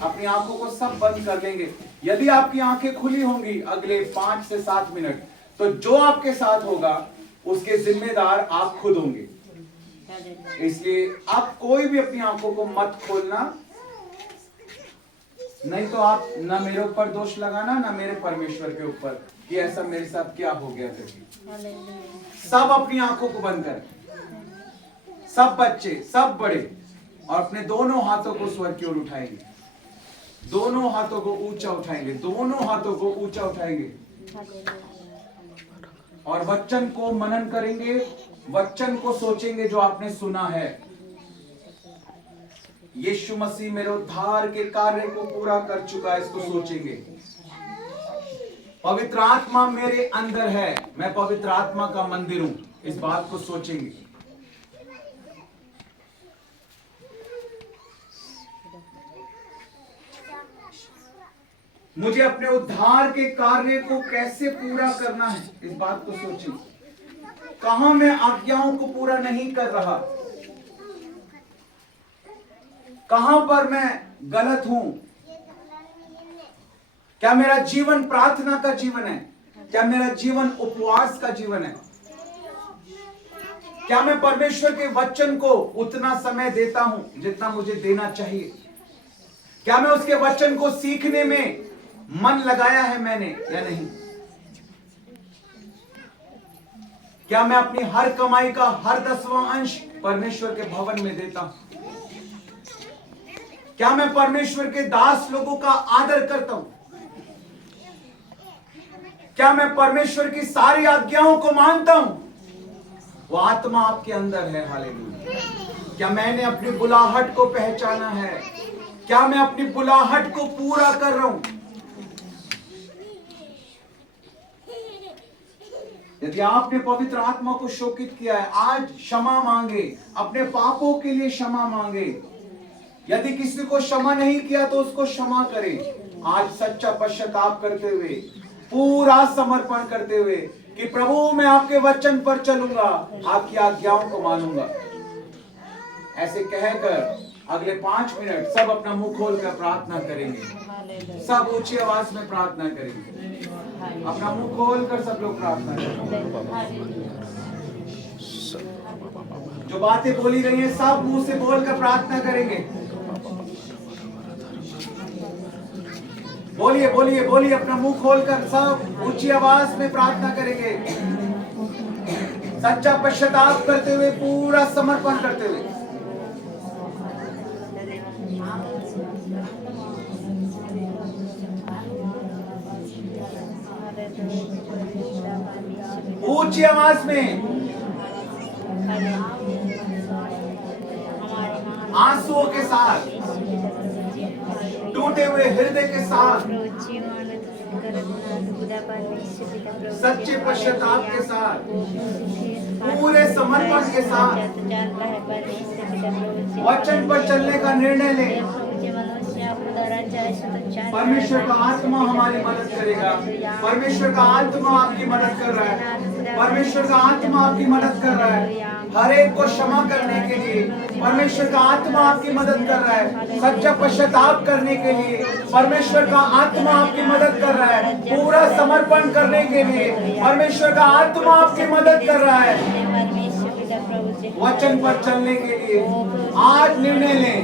अपनी आंखों को सब बंद कर लेंगे। यदि आपकी आंखें खुली होंगी अगले 5 से 7 मिनट, तो जो आपके साथ होगा उसके जिम्मेदार आप खुद होंगे। इसलिए आप कोई भी अपनी आंखों को मत खोलना, नहीं तो आप ना मेरे ऊपर दोष लगाना ना मेरे परमेश्वर के ऊपर कि ऐसा मेरे साथ क्या हो गया करके। सब अपनी आंखों को बंद करें, सब बच्चे सब बड़े, और अपने दोनों हाथों को स्वर की ओर उठाएंगे। दोनों हाथों को ऊंचा उठाएंगे, दोनों हाथों को ऊंचा उठाएंगे और वचन को मनन करेंगे, वचन को सोचेंगे जो आपने सुना है। यीशु मसीह मेरे उद्धार के कार्य को पूरा कर चुका है, इसको सोचेंगे। पवित्र आत्मा मेरे अंदर है, मैं पवित्र आत्मा का मंदिर हूं, इस बात को सोचेंगे। मुझे अपने उद्धार के कार्य को कैसे पूरा करना है, इस बात को सोचें। कहां मैं आज्ञाओं को पूरा नहीं कर रहा, कहां पर मैं गलत हूं। क्या मेरा जीवन प्रार्थना का जीवन है? क्या मेरा जीवन उपवास का जीवन है? क्या मैं परमेश्वर के वचन को उतना समय देता हूं जितना मुझे देना चाहिए? क्या मैं उसके वचन को सीखने में मन लगाया है मैंने या नहीं? क्या मैं अपनी हर कमाई का हर 10वां अंश परमेश्वर के भवन में देता हूं? क्या मैं परमेश्वर के दास लोगों का आदर करता हूं? क्या मैं परमेश्वर की सारी आज्ञाओं को मानता हूं? वो आत्मा आपके अंदर है। हालेलुया। क्या मैंने अपनी बुलाहट को पहचाना है? क्या मैं अपनी बुलाहट को पूरा कर रहा हूं? यदि आपने पवित्र आत्मा को शोकित किया है, आज क्षमा मांगे, अपने पापों के लिए क्षमा मांगे। यदि किसी को क्षमा नहीं किया तो उसको क्षमा करें। आज सच्चा पश्चाताप करते हुए, पूरा समर्पण करते हुए कि प्रभु मैं आपके वचन पर चलूंगा, आपकी आज्ञाओं को मानूंगा। ऐसे कहकर अगले 5 मिनट सब अपना मुंह खोलकर प्रार्थना करेंगे। सब ऊंची आवाज में प्रार्थना करेंगे। अपना मुंह खोलकर सब लोग प्रार्थना करेंगे। जो बातें बोली गई हैं सब मुंह से बोलकर प्रार्थना करेंगे। बोलिए बोलिए बोलिए, अपना मुंह खोलकर सब ऊंची आवाज में प्रार्थना करेंगे। सच्चा पश्चाताप करते हुए, पूरा समर्पण करते हुए। ऊंची आवाज में, आंसुओं के साथ, टूटे हुए हृदय के साथ, सच्चे पश्चाताप के साथ, पूरे समर्पण के साथ वचन पर चलने का निर्णय लें। परमेश्वर का आत्मा हमारी मदद करेगा। परमेश्वर का आत्मा आपकी मदद कर रहा है। परमेश्वर का आत्मा आपकी मदद कर रहा है। हर एक को क्षमा करने के लिए परमेश्वर का आत्मा आपकी मदद कर रहा है। सच्चा पश्चाताप करने के लिए परमेश्वर का आत्मा आपकी मदद कर रहा है। पूरा समर्पण करने के लिए परमेश्वर का आत्मा आपकी मदद कर रहा है। वचन पर चलने के लिए आज निर्णय लें,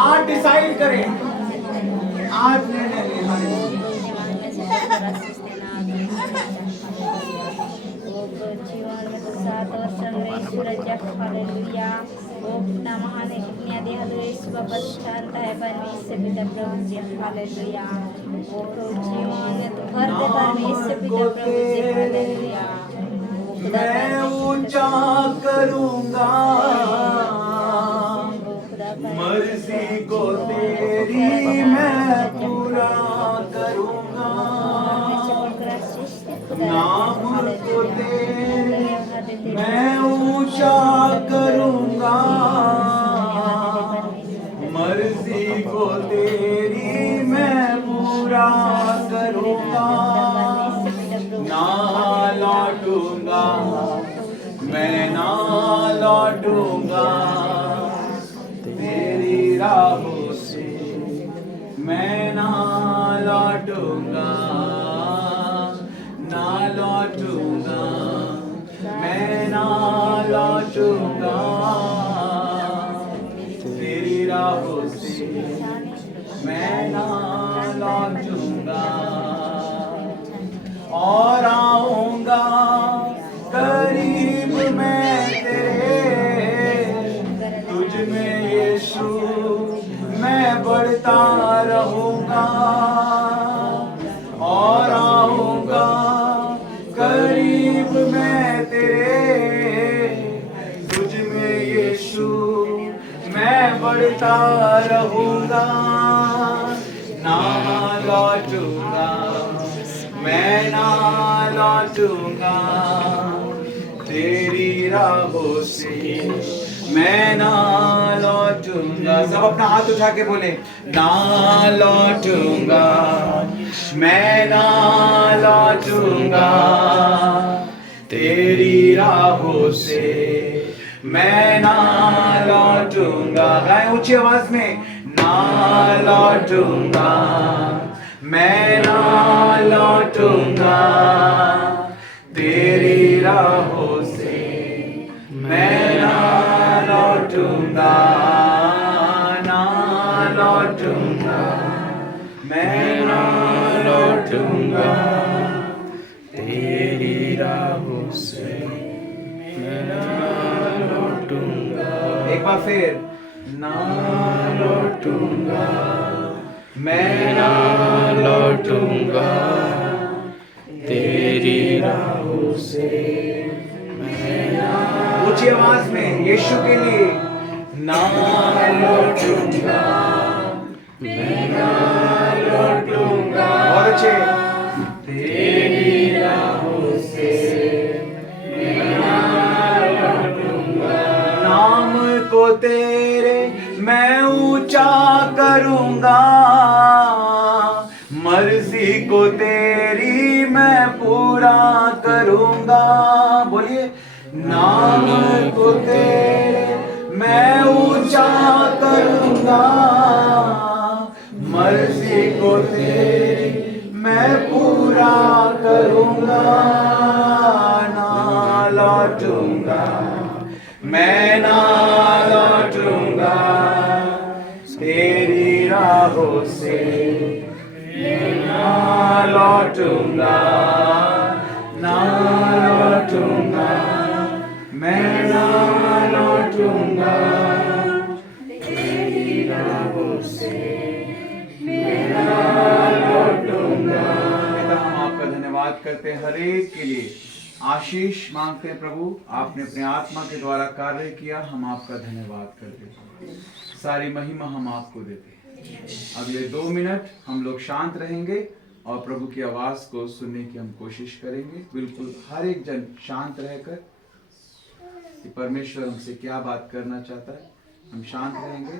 आज डिसाइड करें, आज निर्णय लें। मैं ऊंचा करूंगा, मर्जी को तेरी मैं पूरा करूंगा। नाम को तेरे मैं ऊंचा करूंगा, मर्जी को तेरी मैं पूरा करूंगा। ना लौटूंगा, मैं ना लौटूंगा तेरी राहों से, मैं ना लौटूंगा, ना लौटूंगा, मैं ना लौटूंगा तेरी राहों से, मैं ना लौटूंगा। और आऊंगा करीब मैं तेरे, तुझ में यीशु मैं बढ़ता रहूंगा। और आऊंगा करीब मैं तेरे, तुझ में यीशु मैं बढ़ता रहूंगा। ना लौटूंगा, मैं ना लौटूंगा तेरी राहों से, मैं ना लौटूंगा। सब अपना हाथ उठा के बोले, ना लौटूंगा, मैं ना लौटूंगा तेरी राहों से, मैं ना लौटूंगा। गाएं ऊंची आवाज में, ना लौटूंगा, मैं ना लौटूंगा तेरी राहों से, मैं ना लौटूंगा, ना लौटूंगा, मैं ना लौटूंगा तेरी राहों से, मैं ना लौटूंगा। एक बार फिर, ना लौटूंगा, मैं ना लौटूंगा तेरी राहों से, मैं ना। ऊंची आवाज में यीशु के लिए, ना लौटूंगा, मैं ना लौटूंगा। बहुत अच्छे, तेरी राहों से, मैं ना लौटूंगा। नाम को तेरे मैं ऊंचा करूंगा, मर्जी को तेरी मैं पूरा करूंगा। बोलिए, नाम को तेरे मैं ऊंचा करूंगा, मर्जी को तेरी मैं पूरा करूंगा। ना लौटूंगा, मैं ना लौटूंगा तेरी राहों से, ना लौटूंगा, ना लौटूंगा, मैं ना लौटूंगा पिता, हम आपका धन्यवाद करते हैं हर एक के लिए, आशीष मांगते हैं प्रभु। आपने अपने आत्मा के द्वारा कार्य किया, हम आपका धन्यवाद करते हैं। सारी महिमा हम आपको देते हैं। अगले 2 मिनट हम लोग शांत रहेंगे और प्रभु की आवाज को सुनने की हम कोशिश करेंगे। बिल्कुल हर एक जन शांत रहकर कि परमेश्वर हमसे क्या बात करना चाहता है, हम शांत रहेंगे।